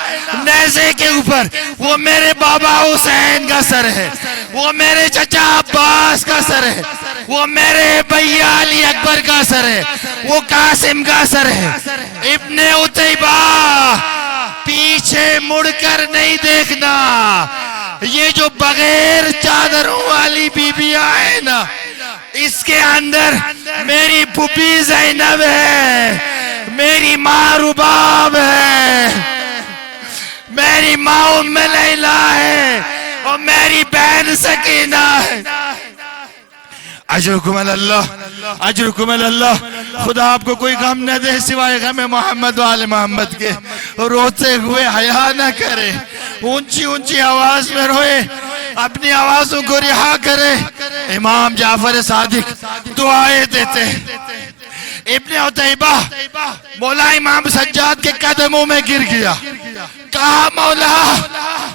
نیزے کے اوپر، وہ میرے بابا حسین کا سر ہے، وہ میرے چچا عباس کا سر ہے، وہ میرے بھیا علی اکبر کا سر ہے، وہ قاسم کا سر ہے۔ ابن عتیبہ پیچھے مڑ کر نہیں دیکھنا، یہ جو بغیر چادروں والی بیبیاں ہیں نا، اس کے اندر میری پھوپھی زینب ہے، میری ماں رباب ہے، میری ماں ام لیلا ہے، اور میری بہن سکینہ ہے۔ اجرکم اللہ، اجرکم اللہ۔ خدا آپ کو کوئی غم نہ دے سوائے غم محمد و آل محمد کے۔ روتے ہوئے حیا نہ کرے، اونچی اونچی آواز میں روئے، اپنی آوازوں کو رہا کرے۔ امام جعفر صادق دعائیں دیتے، ابن عتیبہ مولا امام سجاد کے قدموں میں گر گیا، کہا مولا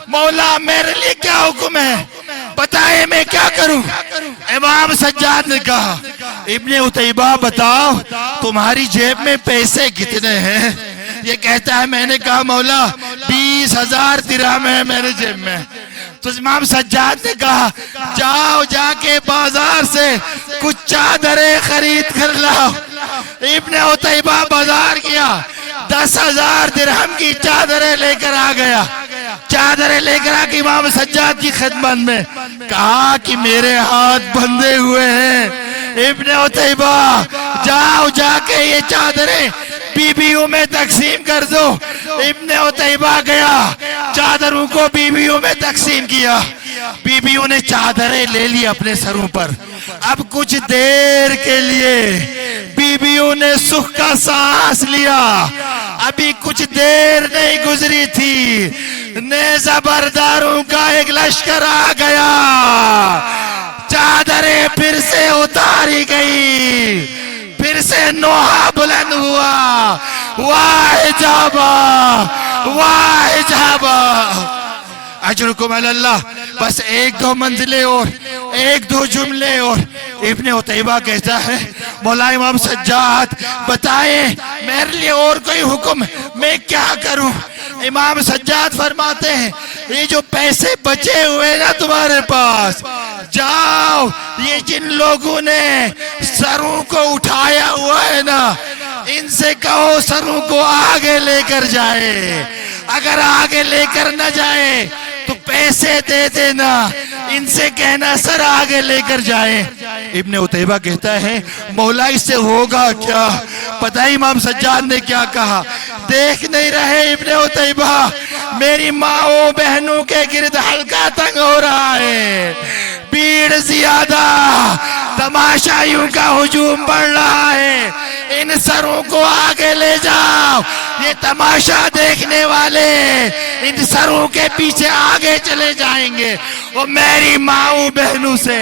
مولا میرے لیے کیا حکم ہے، بتائے میں کیا کروں؟ امام سجاد نے کہا ابن عتیبہ بتاؤ تمہاری جیب میں پیسے کتنے ہیں؟ یہ کہتا ہے میں نے کہا مولا 20,000 درہم ہے میرے جیب میں۔ تو امام سجاد نے کہا جاؤ جا کے بازار سے کچھ چادریں خرید کر لاؤ۔ ابن عتیبہ بازار گیا، 10,000 درہم کی چادریں لے کر آ گیا۔ چادریں لے کر آ کے امام سجاد کی خدمت میں کہا کہ میرے ہاتھ بندھے ہوئے ہیں، ابن عتیبہ جاؤ جا کے یہ چادریں بیویوں میں تقسیم کر دو۔ ابن عتیبہ گیا، چادروں کو بیویوں میں تقسیم کیا، بیویوں نے چادریں لے لی اپنے سروں پر۔ اب کچھ دیر کے لیے بیویوں نے سکھ کا سانس لیا، ابھی کچھ دیر نہیں گزری تھی، نیزہ برداروں کا ایک لشکر آ گیا، چادریں پھر سے اتاری گئی، پھر سے نوحہ بلند ہوا، واہ جابا واہ جابا۔ اجرکم اللہ۔ بس ایک دو منزلیں اور ایک دو جملے اور ابن عتیبہ کہتا ہے مولا امام سجاد بتائیں میرے لیے اور کوئی حکم، میں کیا کروں؟ امام سجاد فرماتے ہیں یہ جو پیسے بچے ہوئے نا تمہارے پاس، جاؤ یہ جن لوگوں نے سروں کو اٹھایا ہوا ہے نا ان سے کہو سروں کو آگے لے کر جائے، اگر آگے لے کر نہ جائے تو پیسے دے دینا، ان سے کہنا سر آگے لے کر جائیں۔ ابن عتیبہ کہتا ہے مولا اس سے ہوگا کیا؟ پتہ ہی امام سجاد نے کیا کہا؟ دیکھ نہیں رہے ابن عتیبہ میری ماں بہنوں کے گرد حلقہ تنگ ہو رہا ہے، بھیڑ زیادہ، تماشائیوں کا ہجوم بڑھ رہا ہے، ان سروں کو آگے لے جاؤ، یہ تماشا دیکھنے والے ان سروں کے پیچھے آگے چلے جائیں گے اور میری ماں بہنوں سے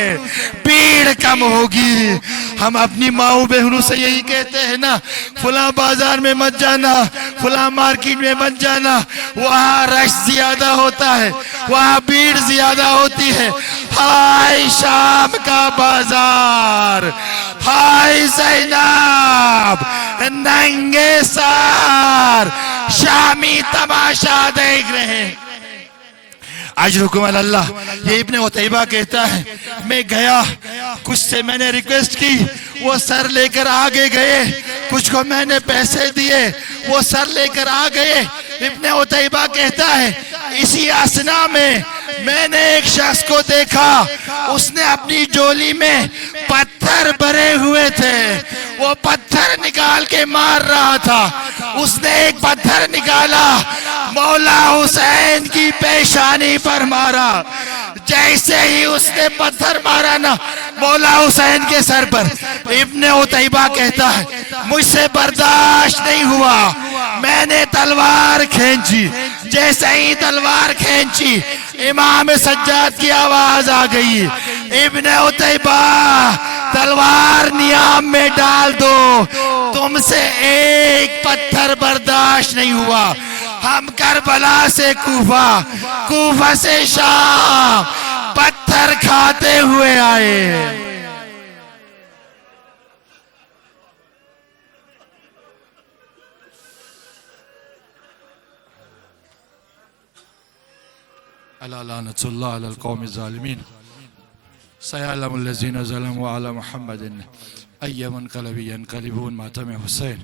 بھیڑ کم ہوگی۔ ہم اپنی ماں بہنوں سے یہی کہتے ہیں نا فلاں بازار میں مت جانا، فلاں مارکیٹ میں مت جانا، وہاں رش زیادہ ہوتا ہے، وہاں بھیڑ زیادہ ہوتی ہے۔ ہائے شام کا بازار، ہائے زینب ننگے سار شامی تماشا دیکھ رہے ہیں۔ اجرکم اللہ۔ یہ ابن عتیبہ کہتا ہے میں گیا، کچھ سے میں نے ریکویسٹ کی، وہ سر لے کر آگے گئے، کچھ کو میں نے پیسے دیے، وہ سر لے کر آ گئے۔ ابن عتیبہ کہتا ہے اسی اسنا میں نے ایک شخص کو دیکھا، اس نے اپنی جولی میں پتھر بھرے ہوئے تھے، وہ پتھر نکال کے مار رہا تھا، اس نے ایک پتھر نکالا مولا حسین کی پیشانی پر مارا، جیسے ہی اس نے پتھر مارا نا مولا حسین کے سر پر، ابن عتیبہ کہتا ہے مجھ سے برداشت نہیں ہوا، میں نے تلوار کھینچی، جیسے ہی تلوار کھینچی امام سجاد کی آواز آ گئی ابن عتیبہ تلوار نیام میں ڈال دو، تم سے ایک پتھر برداشت نہیں ہوا، ہم کربلا سے کوفہ، کوفہ سے شام پتھر کھاتے ہوئے آئے۔ الا لعنت اللہ علی القوم الظالمین سیعلم الذین ظلموا علی محمد ای منقلب ینقلبون ماتم حسین۔